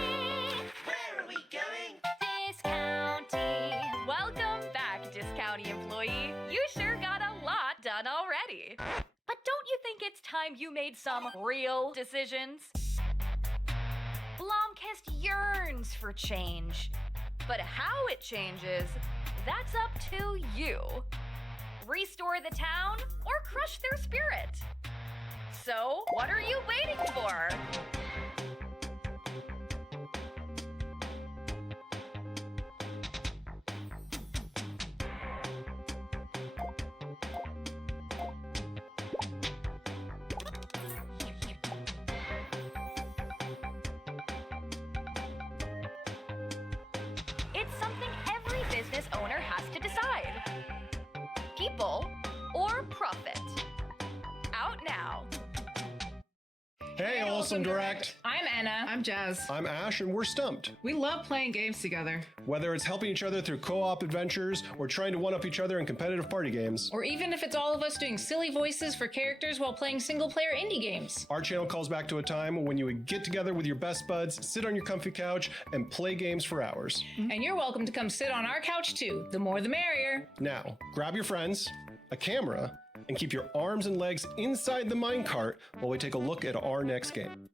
Where are we going? Discounty. Welcome back, Discounty employee. You sure got a lot done already. But don't you think it's time you made some real decisions? Blomkist yearns for change. But how it changes, that's up to you. Restore the town or crush their spirit. So, what are you waiting for? It's something every business owner has to decide. People or profit. Out now. Hey, Wholesome Direct. I'm Anna. I'm Jazz. I'm Ash, and we're stumped. We love playing games together. Whether it's helping each other through co-op adventures or trying to one-up each other in competitive party games. Or even if it's all of us doing silly voices for characters while playing single-player indie games. Our channel calls back to a time when you would get together with your best buds, sit on your comfy couch, and play games for hours. And you're welcome to come sit on our couch too. The more the merrier. Now, grab your friends, a camera, and keep your arms and legs inside the minecart while we take a look at our next game.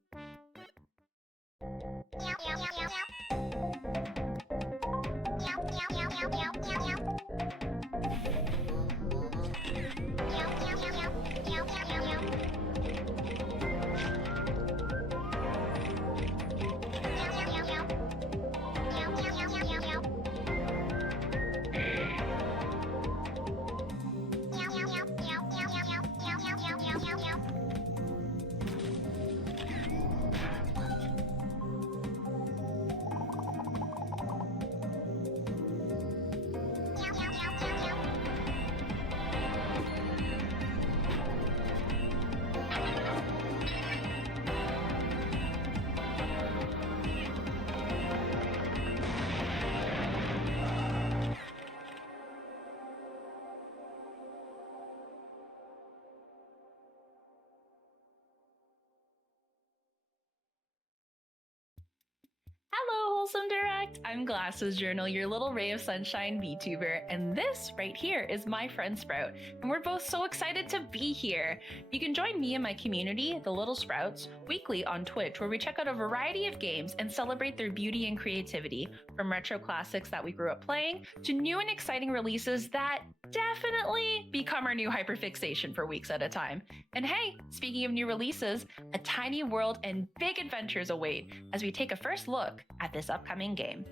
Hello, Wholesome Direct! I'm Glasses Journal, your little ray of sunshine VTuber, and this right here is my friend Sprout, and we're both so excited to be here. You can join me and my community, the Little Sprouts, weekly on Twitch, where we check out a variety of games and celebrate their beauty and creativity, from retro classics that we grew up playing to new and exciting releases that definitely become our new hyperfixation for weeks at a time. And hey, speaking of new releases, a tiny world and big adventures await as we take a first look at this upcoming game.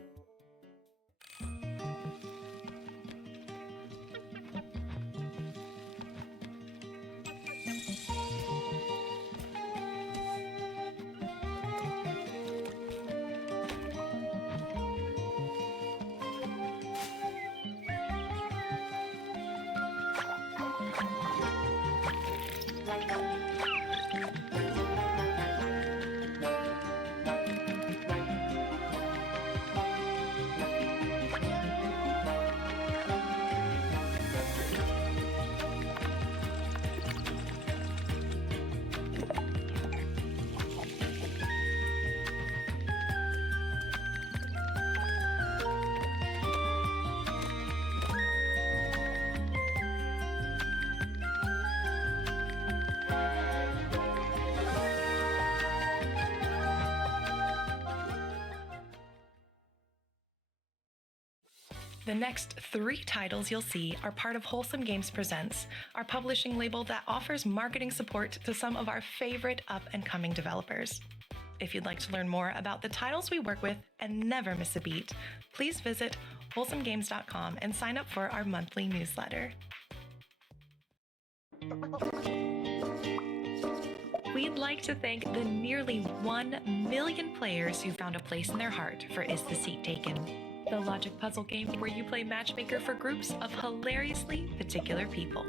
The next 3 titles you'll see are part of Wholesome Games Presents, our publishing label that offers marketing support to some of our favorite up-and-coming developers. If you'd like to learn more about the titles we work with and never miss a beat, please visit wholesomegames.com and sign up for our monthly newsletter. We'd like to thank the nearly 1 million players who found a place in their heart for Is the Seat Taken? The logic puzzle game where you play matchmaker for groups of hilariously particular people.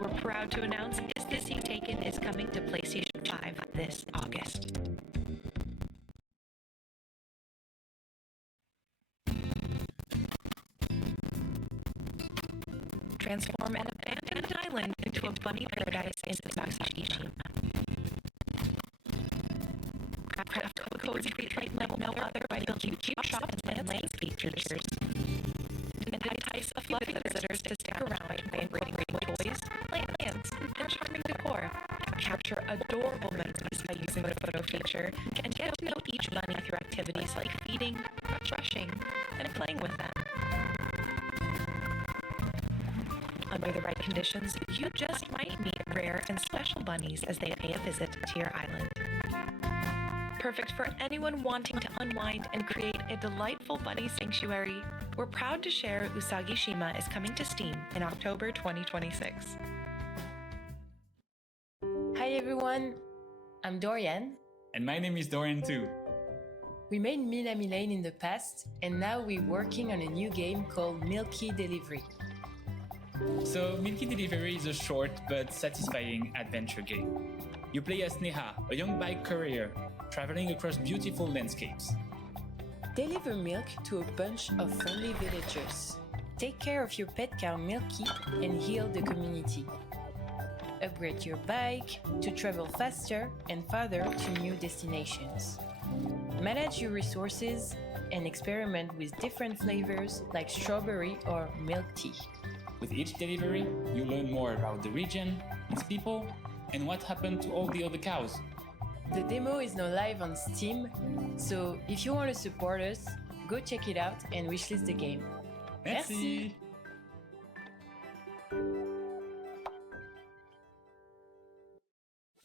We're proud to announce Is the Seat Taken is coming to PlayStation 5 this August. Transform an abandoned island into a bunny paradise in Satsuma. Craft a cozy retreat like no other by building cute shops and landscape features. Entice a fluffy visitors to stick around and bring toys, plants, and charming decor. Capture adorable memories by using the photo feature and get to know each bunny through activities like feeding, brushing, and playing with them. Under the right conditions, you just might meet rare and special bunnies as they pay a visit to your island. Perfect for anyone wanting to unwind and create a delightful bunny sanctuary, we're proud to share Usagi Shima is coming to Steam in October 2026. Hi everyone, I'm Dorian. And my name is Dorian too. We made Milami Lane in the past, and now we're working on a new game called Milky Delivery. So, Milky Delivery is a short but satisfying adventure game. You play as Neha, a young bike courier, traveling across beautiful landscapes. Deliver milk to a bunch of friendly villagers. Take care of your pet cow Milky and heal the community. Upgrade your bike to travel faster and farther to new destinations. Manage your resources and experiment with different flavors like strawberry or milk tea. With each delivery, you learn more about the region, its people, and what happened to all the other cows. The demo is now live on Steam, so if you want to support us, go check it out and wishlist the game. Merci!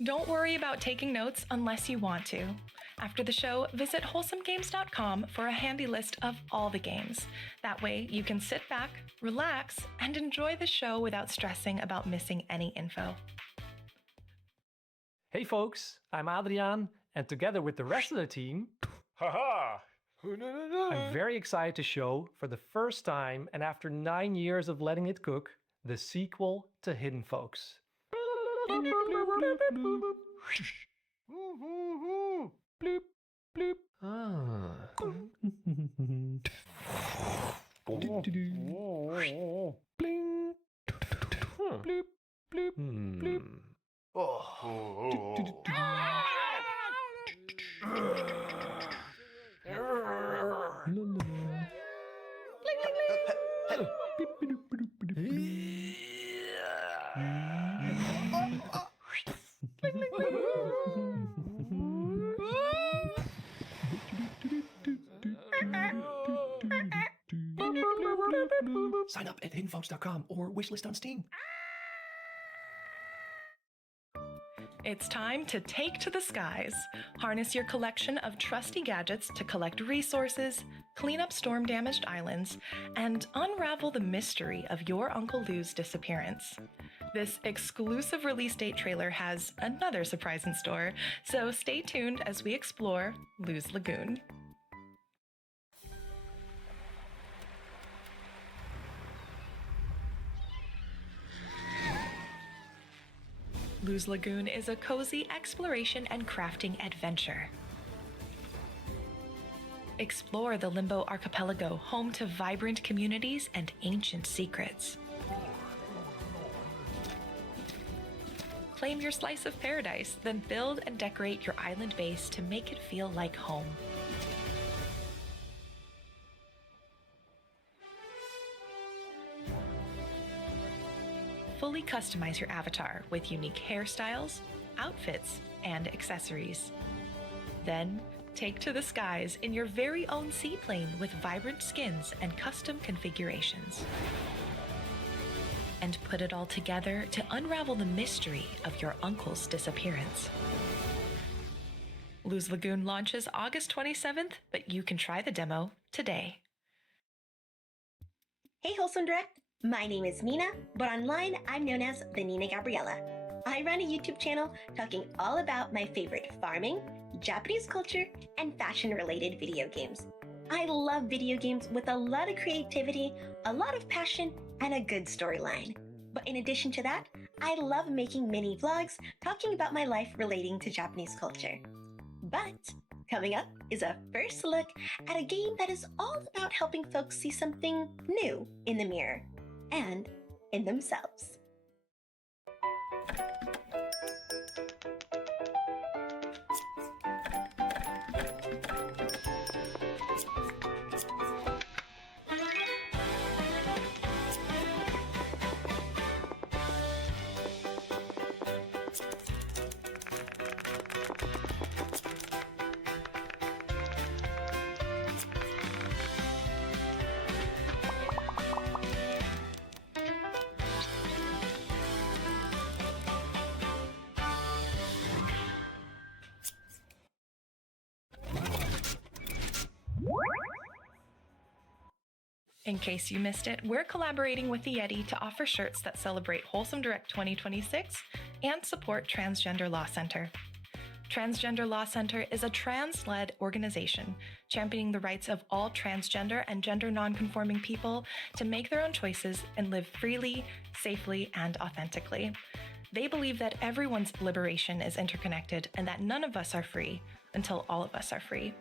Don't worry about taking notes unless you want to. After the show, visit wholesomegames.com for a handy list of all the games. That way, you can sit back, relax, and enjoy the show without stressing about missing any info. Hey folks, I'm Adriaan, and together with the rest of the team, I'm very excited to show, for the first time and after 9 years of letting it cook, the sequel to Hidden Folks. Bloop, bloop. Bling. Bloop, bloop, bloop. Sign up at hiddenfolks.com or wishlist on Steam. It's time to take to the skies. Harness your collection of trusty gadgets to collect resources, clean up storm-damaged islands, and unravel the mystery of your Uncle Lou's disappearance. This exclusive release date trailer has another surprise in store, so stay tuned as we explore Lou's Lagoon. Lou's Lagoon is a cozy exploration and crafting adventure. Explore the Limbo Archipelago, home to vibrant communities and ancient secrets. Claim your slice of paradise, then build and decorate your island base to make it feel like home. Fully fully customize your avatar with unique hairstyles, outfits, and accessories. Then, take to the skies in your very own seaplane with vibrant skins and custom configurations. And put it all together to unravel the mystery of your uncle's disappearance. Luz Lagoon launches August 27th, but you can try the demo today. Hey Wholesome Direct, my name is Nina, but online I'm known as the Nina Gabriella. I run a YouTube channel talking all about my favorite farming, Japanese culture, and fashion-related video games. I love video games with a lot of creativity, a lot of passion, and a good storyline. But in addition to that, I love making mini vlogs talking about my life relating to Japanese culture. But coming up is a first look at a game that is all about helping folks see something new in the mirror and in themselves. In case you missed it, we're collaborating with the Yeti to offer shirts that celebrate Wholesome Direct 2026 and support Transgender Law Center. Transgender Law Center is a trans-led organization championing the rights of all transgender and gender nonconforming people to make their own choices and live freely, safely, and authentically. They believe that everyone's liberation is interconnected and that none of us are free until all of us are free.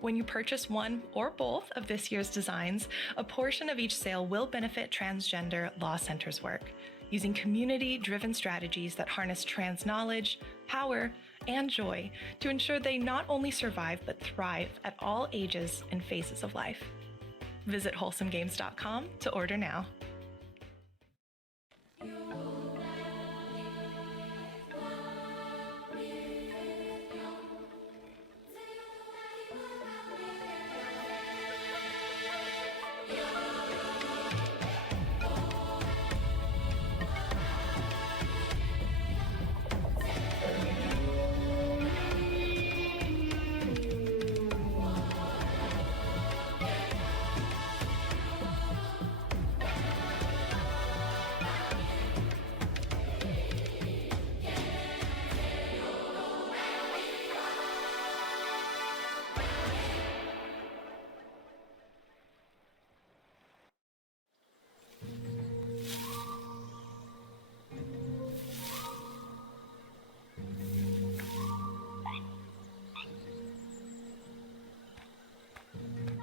When you purchase one or both of this year's designs, a portion of each sale will benefit Transgender Law Center's work, using community-driven strategies that harness trans knowledge, power, and joy to ensure they not only survive but thrive at all ages and phases of life. Visit wholesomegames.com to order now.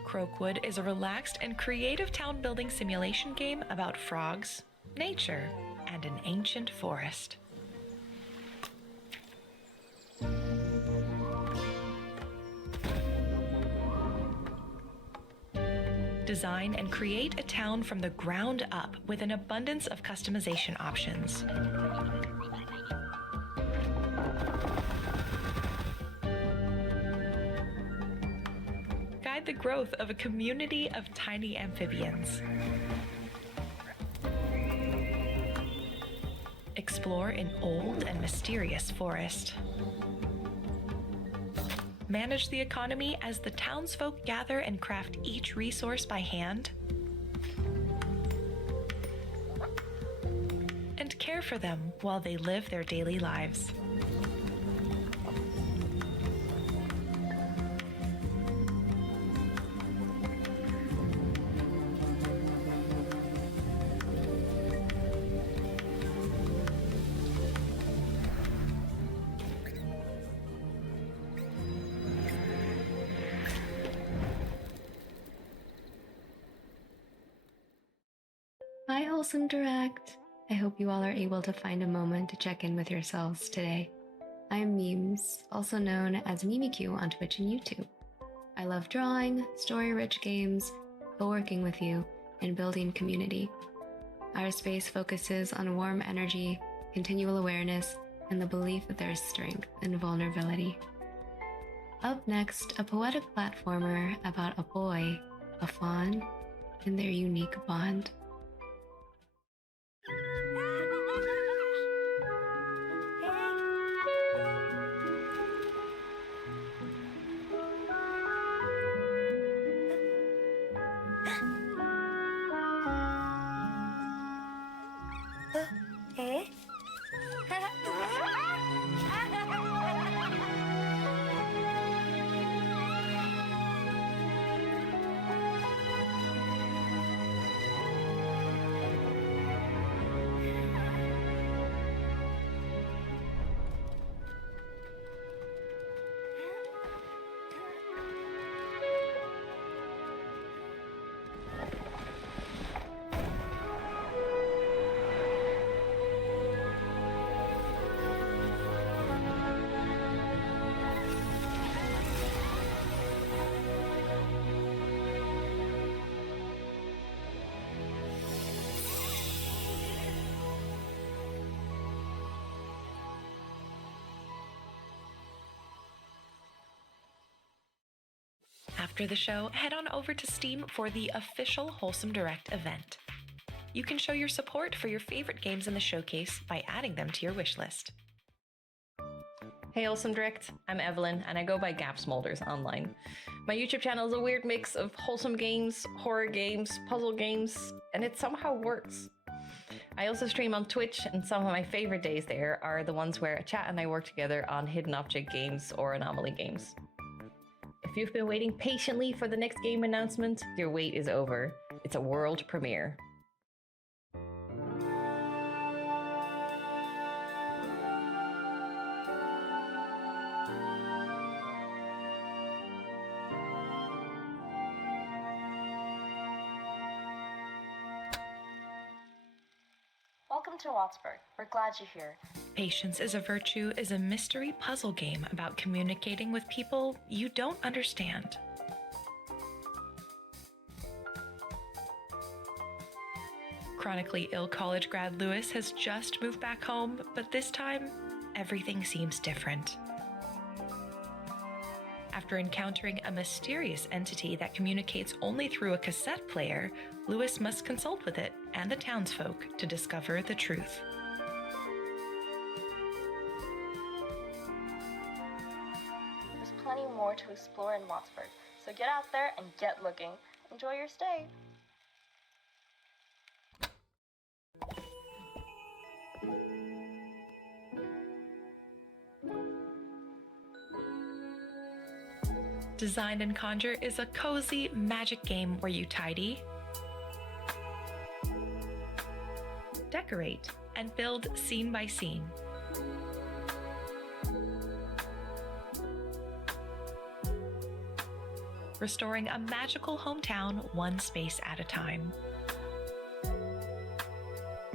Croakwood is a relaxed and creative town-building simulation game about frogs, nature, and an ancient forest. Design and create a town from the ground up with an abundance of customization options. Guide the growth of a community of tiny amphibians. Explore an old and mysterious forest. Manage the economy as the townsfolk gather and craft each resource by hand. And care for them while they live their daily lives. Hi, Wholesome Direct. I hope you all are able to find a moment to check in with yourselves today. I'm Memes, also known as Mimikyu on Twitch and YouTube. I love drawing, story-rich games, co-working with you, and building community. Our space focuses on warm energy, continual awareness, and the belief that there is strength in vulnerability. Up next, a poetic platformer about a boy, a fawn, and their unique bond. After the show, head on over to Steam for the official Wholesome Direct event. You can show your support for your favorite games in the showcase by adding them to your wishlist. Hey Wholesome Direct, I'm Evelyn and I go by Gap Smolders online. My YouTube channel is a weird mix of wholesome games, horror games, puzzle games, and it somehow works. I also stream on Twitch, and some of my favorite days there are the ones where Chat and I work together on hidden object games or anomaly games. If you've been waiting patiently for the next game announcement, your wait is over. It's a world premiere. Welcome to Wattsburg. We're glad you're here. Patience is a Virtue is a mystery puzzle game about communicating with people you don't understand. Chronically ill college grad Lewis has just moved back home, but this time, everything seems different. After encountering a mysterious entity that communicates only through a cassette player, Lewis must consult with it and the townsfolk to discover the truth. There's plenty more to explore in Wattsburg, so get out there and get looking. Enjoy your stay. Design and Conjure is a cozy magic game where you tidy, decorate, and build scene by scene. Restoring a magical hometown one space at a time.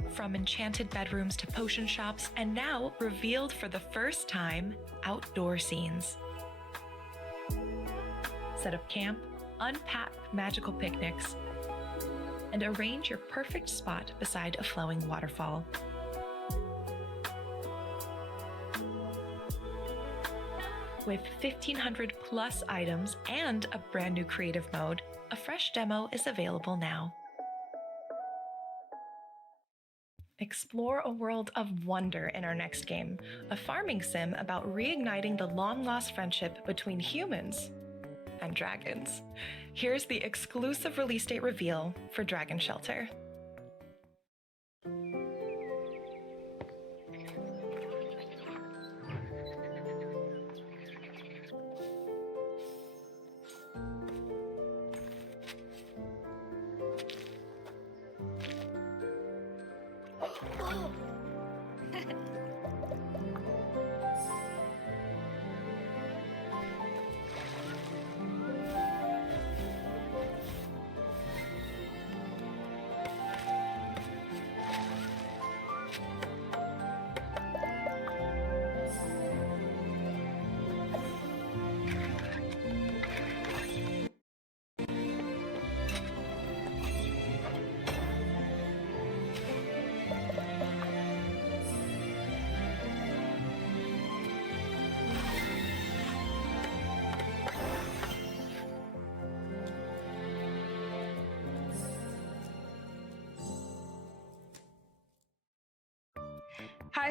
From enchanted bedrooms to potion shops, and now revealed for the first time, outdoor scenes. Set up camp, unpack magical picnics, and arrange your perfect spot beside a flowing waterfall. With 1,500 plus items and a brand new creative mode, a fresh demo is available now. Explore a world of wonder in our next game, a farming sim about reigniting the long-lost friendship between humans and dragons. Here's the exclusive release date reveal for Dragon Shelter.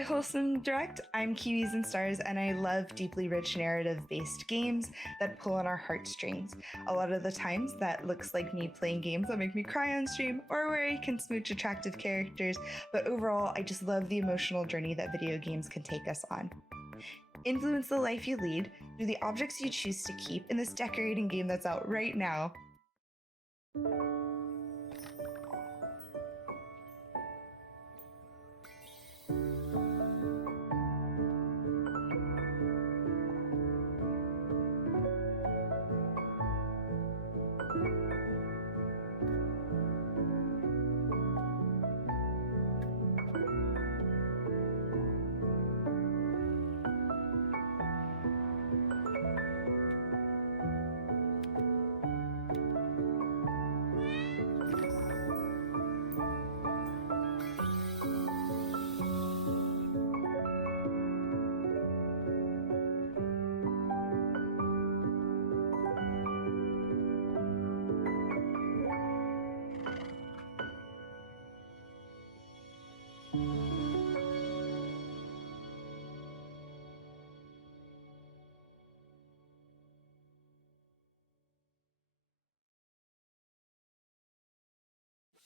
Hi, Wholesome Direct. I'm Kiwis and Stars, and I love deeply rich narrative-based games that pull on our heartstrings. A lot of the times, that looks like me playing games that make me cry on stream, or where I can smooch attractive characters, but overall, I just love the emotional journey that video games can take us on. Influence the life you lead through the objects you choose to keep in this decorating game that's out right now.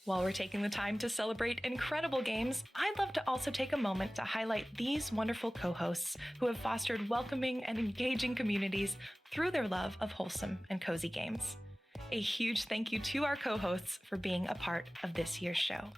While we're taking the time to celebrate incredible games, I'd love to also take a moment to highlight these wonderful co-hosts who have fostered welcoming and engaging communities through their love of wholesome and cozy games. A huge thank you to our co-hosts for being a part of this year's show.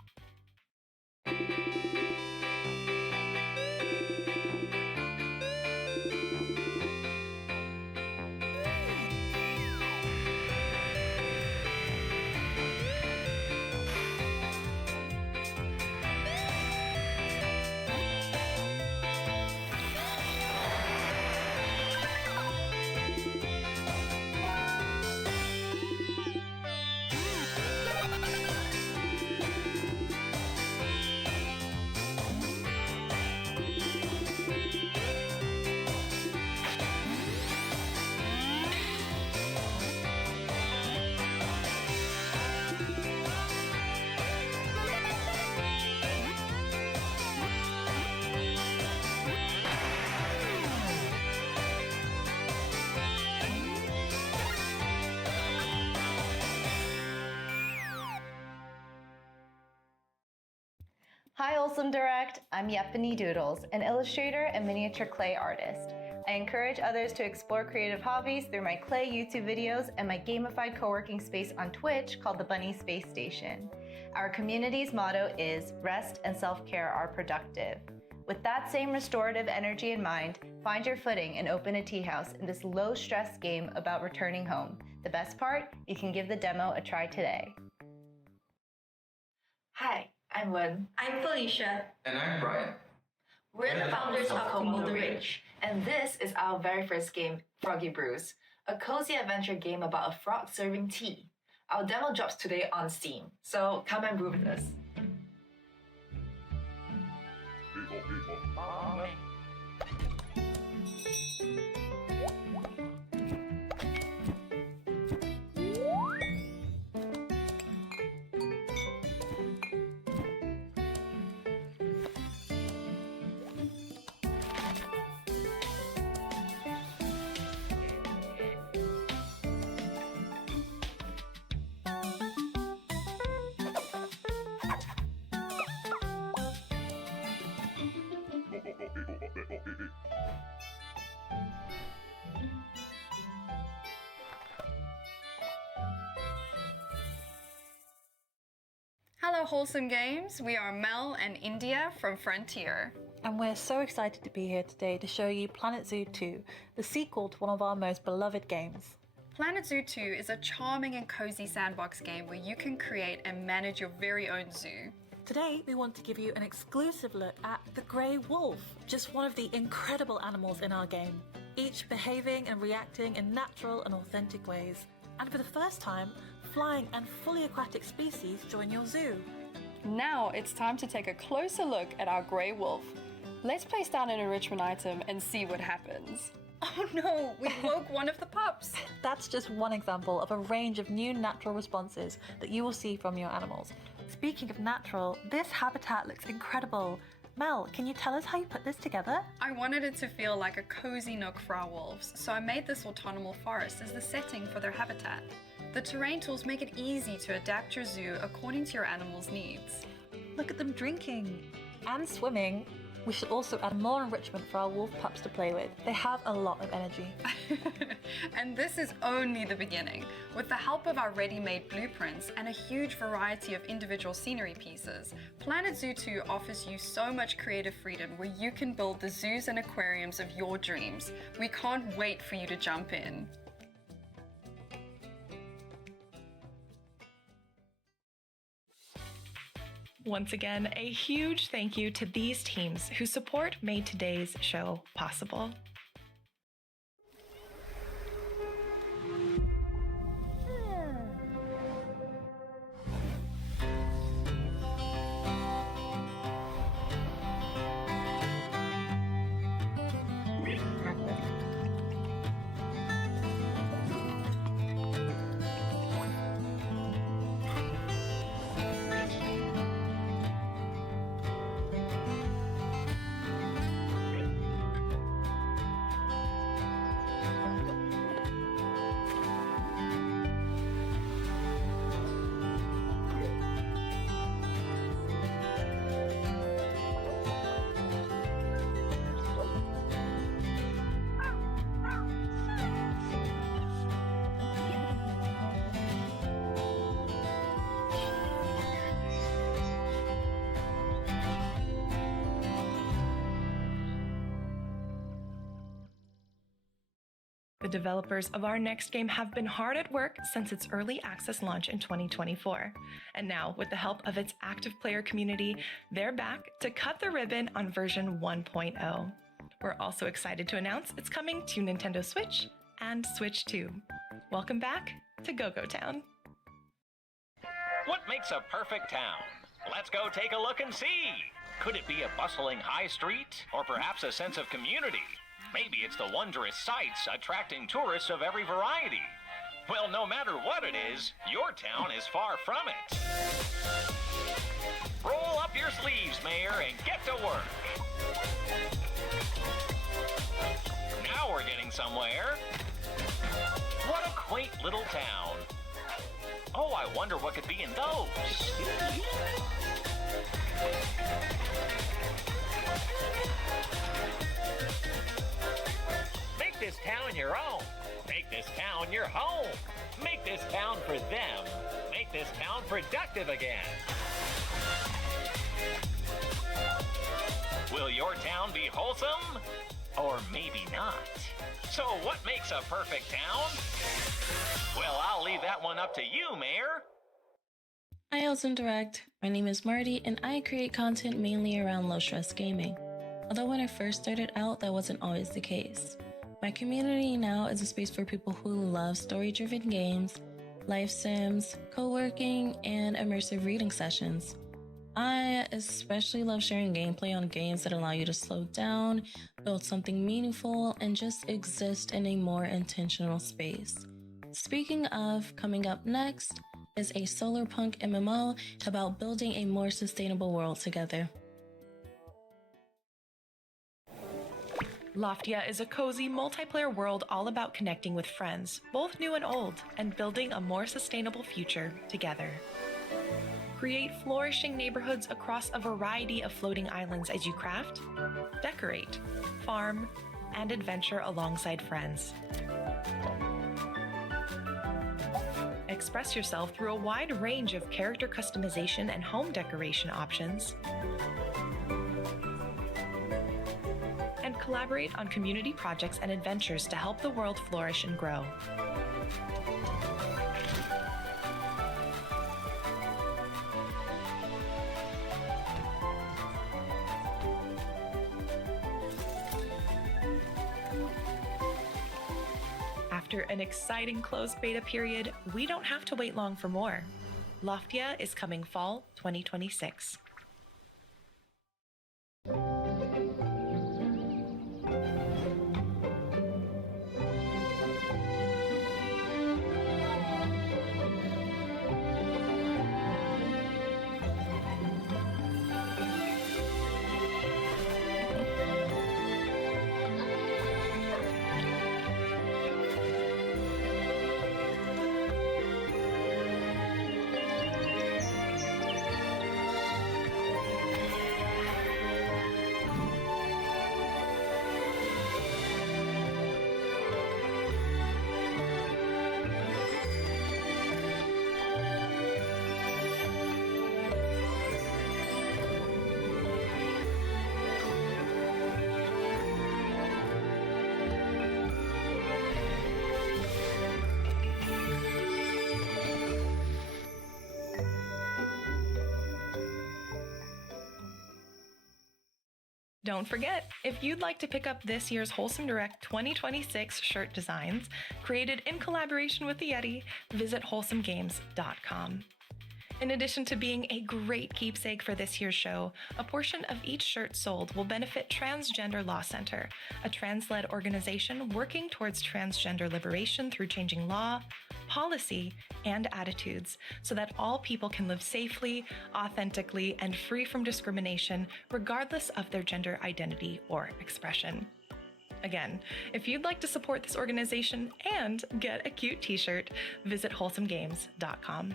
Hi Wholesome Direct, I'm Yepany Doodles, an illustrator and miniature clay artist. I encourage others to explore creative hobbies through my clay YouTube videos and my gamified co-working space on Twitch called the Bunny Space Station. Our community's motto is rest and self-care are productive. With that same restorative energy in mind, find your footing and open a tea house in this low-stress game about returning home. The best part, you can give the demo a try today. Hi, I'm Wen. I'm Felicia. And I'm Brian. We're the founders of Komodo Ridge. And this is our very first game, Froggy Brews, a cozy adventure game about a frog serving tea. Our demo drops today on Steam, so come and brew with us. Hello Wholesome Games, we are Mel and India from Frontier. And we're so excited to be here today to show you Planet Zoo 2, the sequel to one of our most beloved games. Planet Zoo 2 is a charming and cozy sandbox game where you can create and manage your very own zoo. Today, we want to give you an exclusive look at the grey wolf, just one of the incredible animals in our game, each behaving and reacting in natural and authentic ways. And for the first time, flying and fully aquatic species join your zoo. Now it's time to take a closer look at our grey wolf. Let's place down an enrichment item and see what happens. Oh no, we woke one of the pups. That's just one example of a range of new natural responses that you will see from your animals. Speaking of natural, this habitat looks incredible. Mel, can you tell us how you put this together? I wanted it to feel like a cozy nook for our wolves, so I made this autumnal forest as the setting for their habitat. The terrain tools make it easy to adapt your zoo according to your animal's needs. Look at them drinking and swimming. We should also add more enrichment for our wolf pups to play with. They have a lot of energy. And this is only the beginning. With the help of our ready-made blueprints and a huge variety of individual scenery pieces, Planet Zoo 2 offers you so much creative freedom where you can build the zoos and aquariums of your dreams. We can't wait for you to jump in. Once again, a huge thank you to these teams whose support made today's show possible. The developers of our next game have been hard at work since its early access launch in 2024. And now, with the help of its active player community, they're back to cut the ribbon on version 1.0. We're also excited to announce it's coming to Nintendo Switch and Switch 2. Welcome back to Go-Go Town. What makes a perfect town? Let's go take a look and see. Could it be a bustling high street, or perhaps a sense of community? Maybe it's the wondrous sights attracting tourists of every variety. Well, no matter what it is, your town is far from it. Roll up your sleeves, Mayor, and get to work. Now we're getting somewhere. What a quaint little town. Oh, I wonder what could be in those. Make this town your own. Make this town your home. Make this town for them. Make this town productive again. Will your town be wholesome? Or maybe not. So what makes a perfect town? Well, I'll leave that one up to you, Mayor. Hi, Wholesome Direct. My name is Marty, and I create content mainly around low-stress gaming. Although when I first started out, that wasn't always the case. My community now is a space for people who love story-driven games, life sims, co-working, and immersive reading sessions. I especially love sharing gameplay on games that allow you to slow down, build something meaningful, and just exist in a more intentional space. Speaking of, coming up next is a solarpunk MMO about building a more sustainable world together. Loftia is a cozy multiplayer world all about connecting with friends, both new and old, and building a more sustainable future together. Create flourishing neighborhoods across a variety of floating islands as you craft, decorate, farm, and adventure alongside friends. Express yourself through a wide range of character customization and home decoration options, and collaborate on community projects and adventures to help the world flourish and grow. After an exciting closed beta period, we don't have to wait long for more. Loftia is coming fall 2026. Don't forget, if you'd like to pick up this year's Wholesome Direct 2026 shirt designs, created in collaboration with the Yeti, visit wholesomegames.com. In addition to being a great keepsake for this year's show, a portion of each shirt sold will benefit Transgender Law Center, a trans-led organization working towards transgender liberation through changing law, policy, and attitudes so that all people can live safely, authentically, and free from discrimination, regardless of their gender identity or expression. Again, if you'd like to support this organization and get a cute t-shirt, visit wholesomegames.com.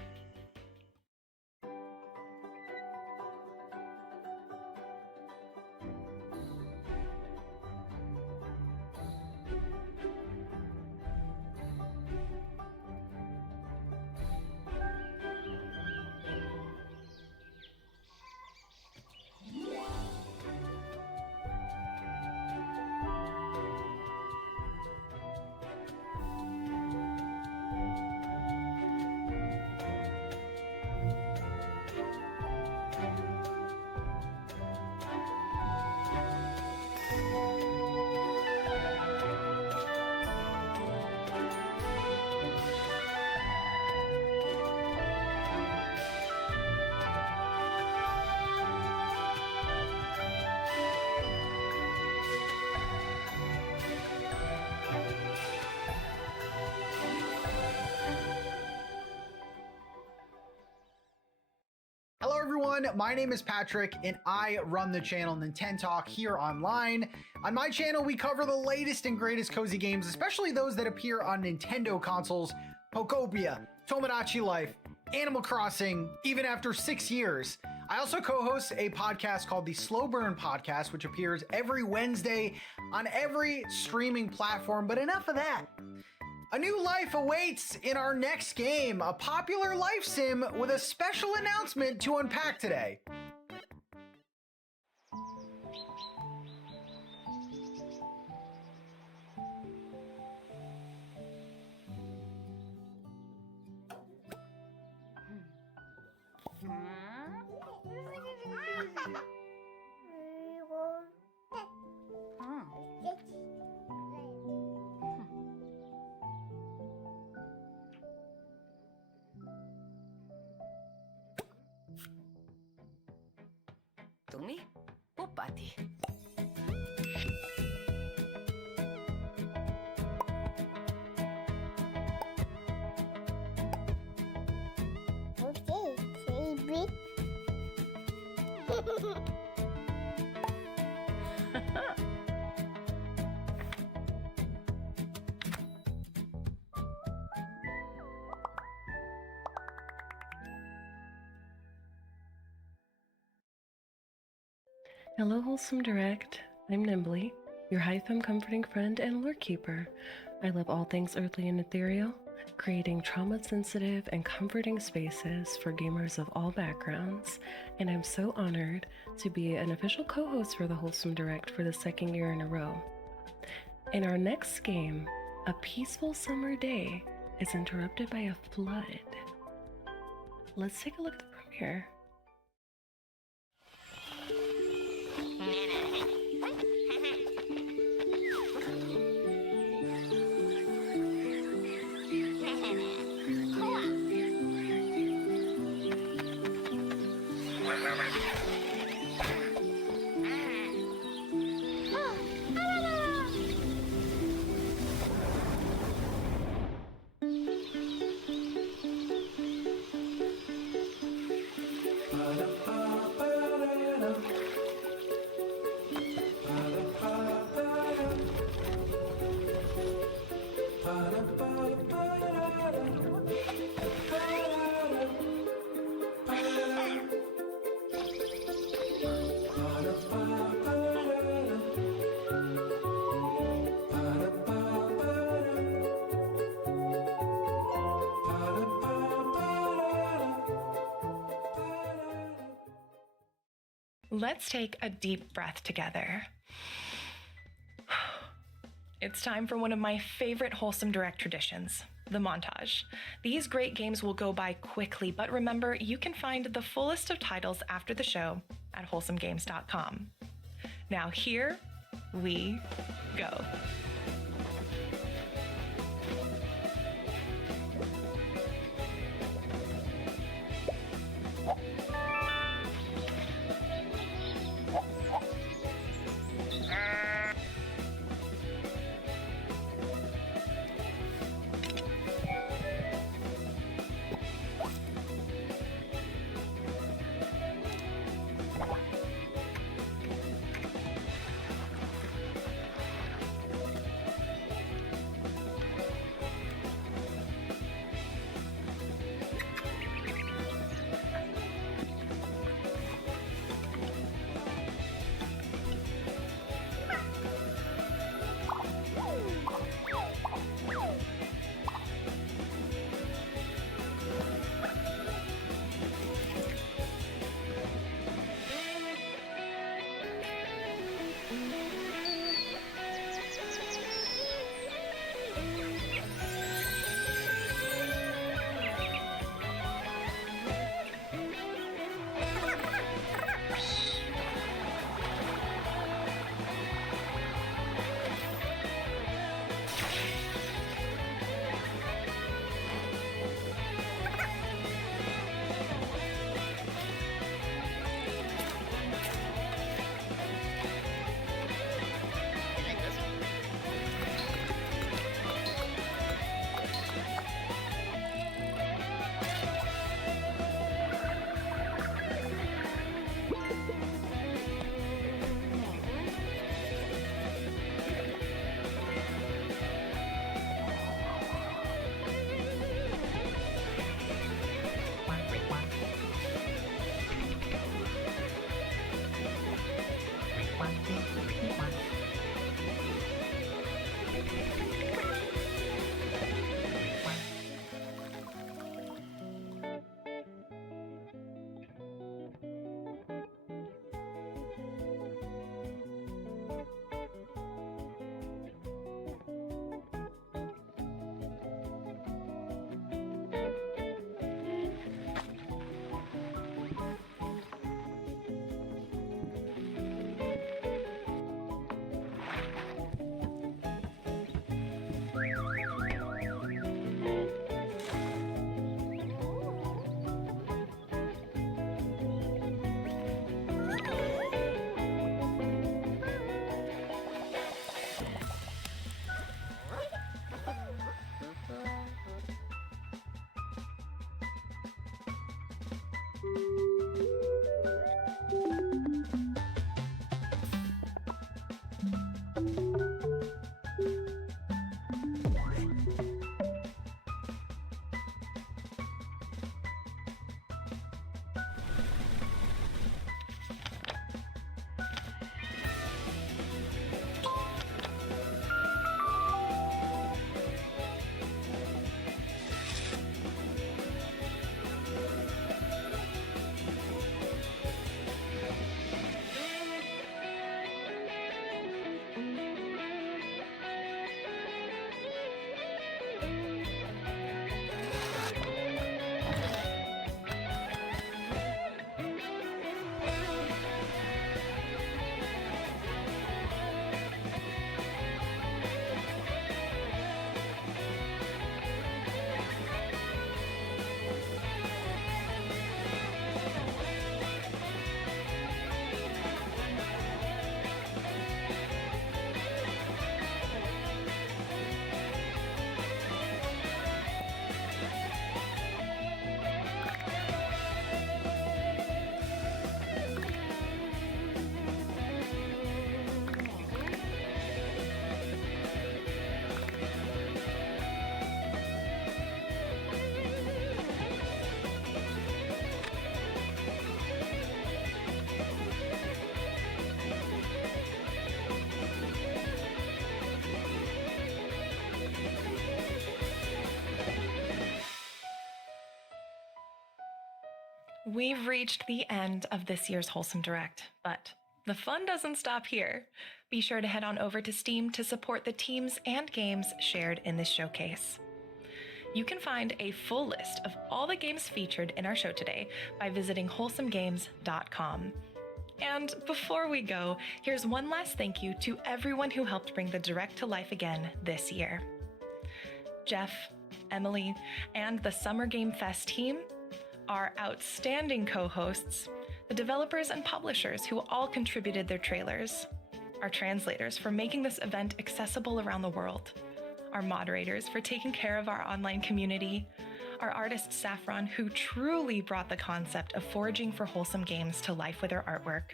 Hello everyone, my name is Patrick and I run the channel Nintendo Talk here online. On my channel, we cover the latest and greatest cozy games, especially those that appear on Nintendo consoles, Pokopia, Tomodachi Life, Animal Crossing, even after 6 years. I also co-host a podcast called the Slow Burn Podcast, which appears every Wednesday on every streaming platform, but enough of that. A new life awaits in our next game, a popular life sim with a special announcement to unpack today. Tumi, Pupati. Okay, baby. Hello, Wholesome Direct. I'm Nimbly, your high-fem comforting friend and lore keeper. I love all things earthly and ethereal, creating trauma-sensitive and comforting spaces for gamers of all backgrounds, and I'm so honored to be an official co-host for the Wholesome Direct for the 2nd year in a row. In our next game, a peaceful summer day is interrupted by a flood. Let's take a look at the premiere. Let's take a deep breath together. It's time for one of my favorite Wholesome Direct traditions, the montage. These great games will go by quickly, but remember, you can find the fullest of titles after the show at wholesomegames.com. Now here we go. We've reached the end of this year's Wholesome Direct, but the fun doesn't stop here. Be sure to head on over to Steam to support the teams and games shared in this showcase. You can find a full list of all the games featured in our show today by visiting wholesomegames.com. And before we go, here's one last thank you to everyone who helped bring the Direct to life again this year. Jeff, Emily, and the Summer Game Fest team, our outstanding co-hosts, the developers and publishers who all contributed their trailers, our translators for making this event accessible around the world, our moderators for taking care of our online community, our artist Saffron, who truly brought the concept of foraging for wholesome games to life with her artwork,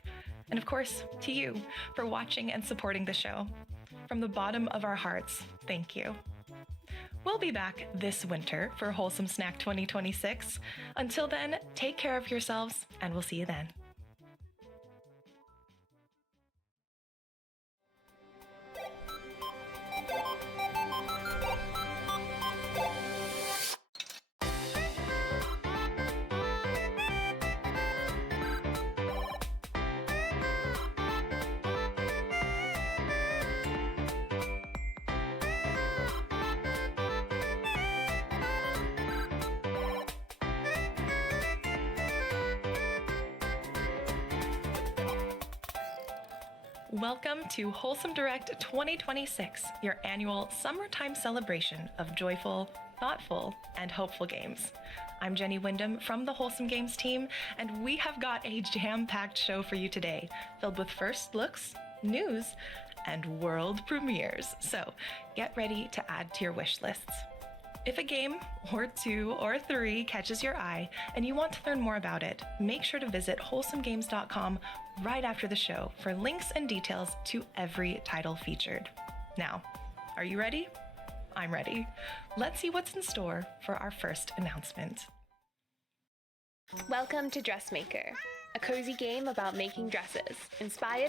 and of course, to you for watching and supporting the show. From the bottom of our hearts, thank you. We'll be back this winter for Wholesome Snack 2026. Until then, take care of yourselves, and we'll see you then. Welcome to Wholesome Direct 2026, your annual summertime celebration of joyful, thoughtful, and hopeful games. I'm Jenny Wyndham from the Wholesome Games team, and we have got a jam-packed show for you today, filled with first looks, news, and world premieres. So get ready to add to your wish lists. If a game, or two, or three catches your eye and you want to learn more about it, make sure to visit wholesomegames.com right after the show for links and details to every title featured. Now, are you ready? I'm ready. Let's see what's in store for our first announcement. Welcome to Dressmaker, a cozy game about making dresses, inspired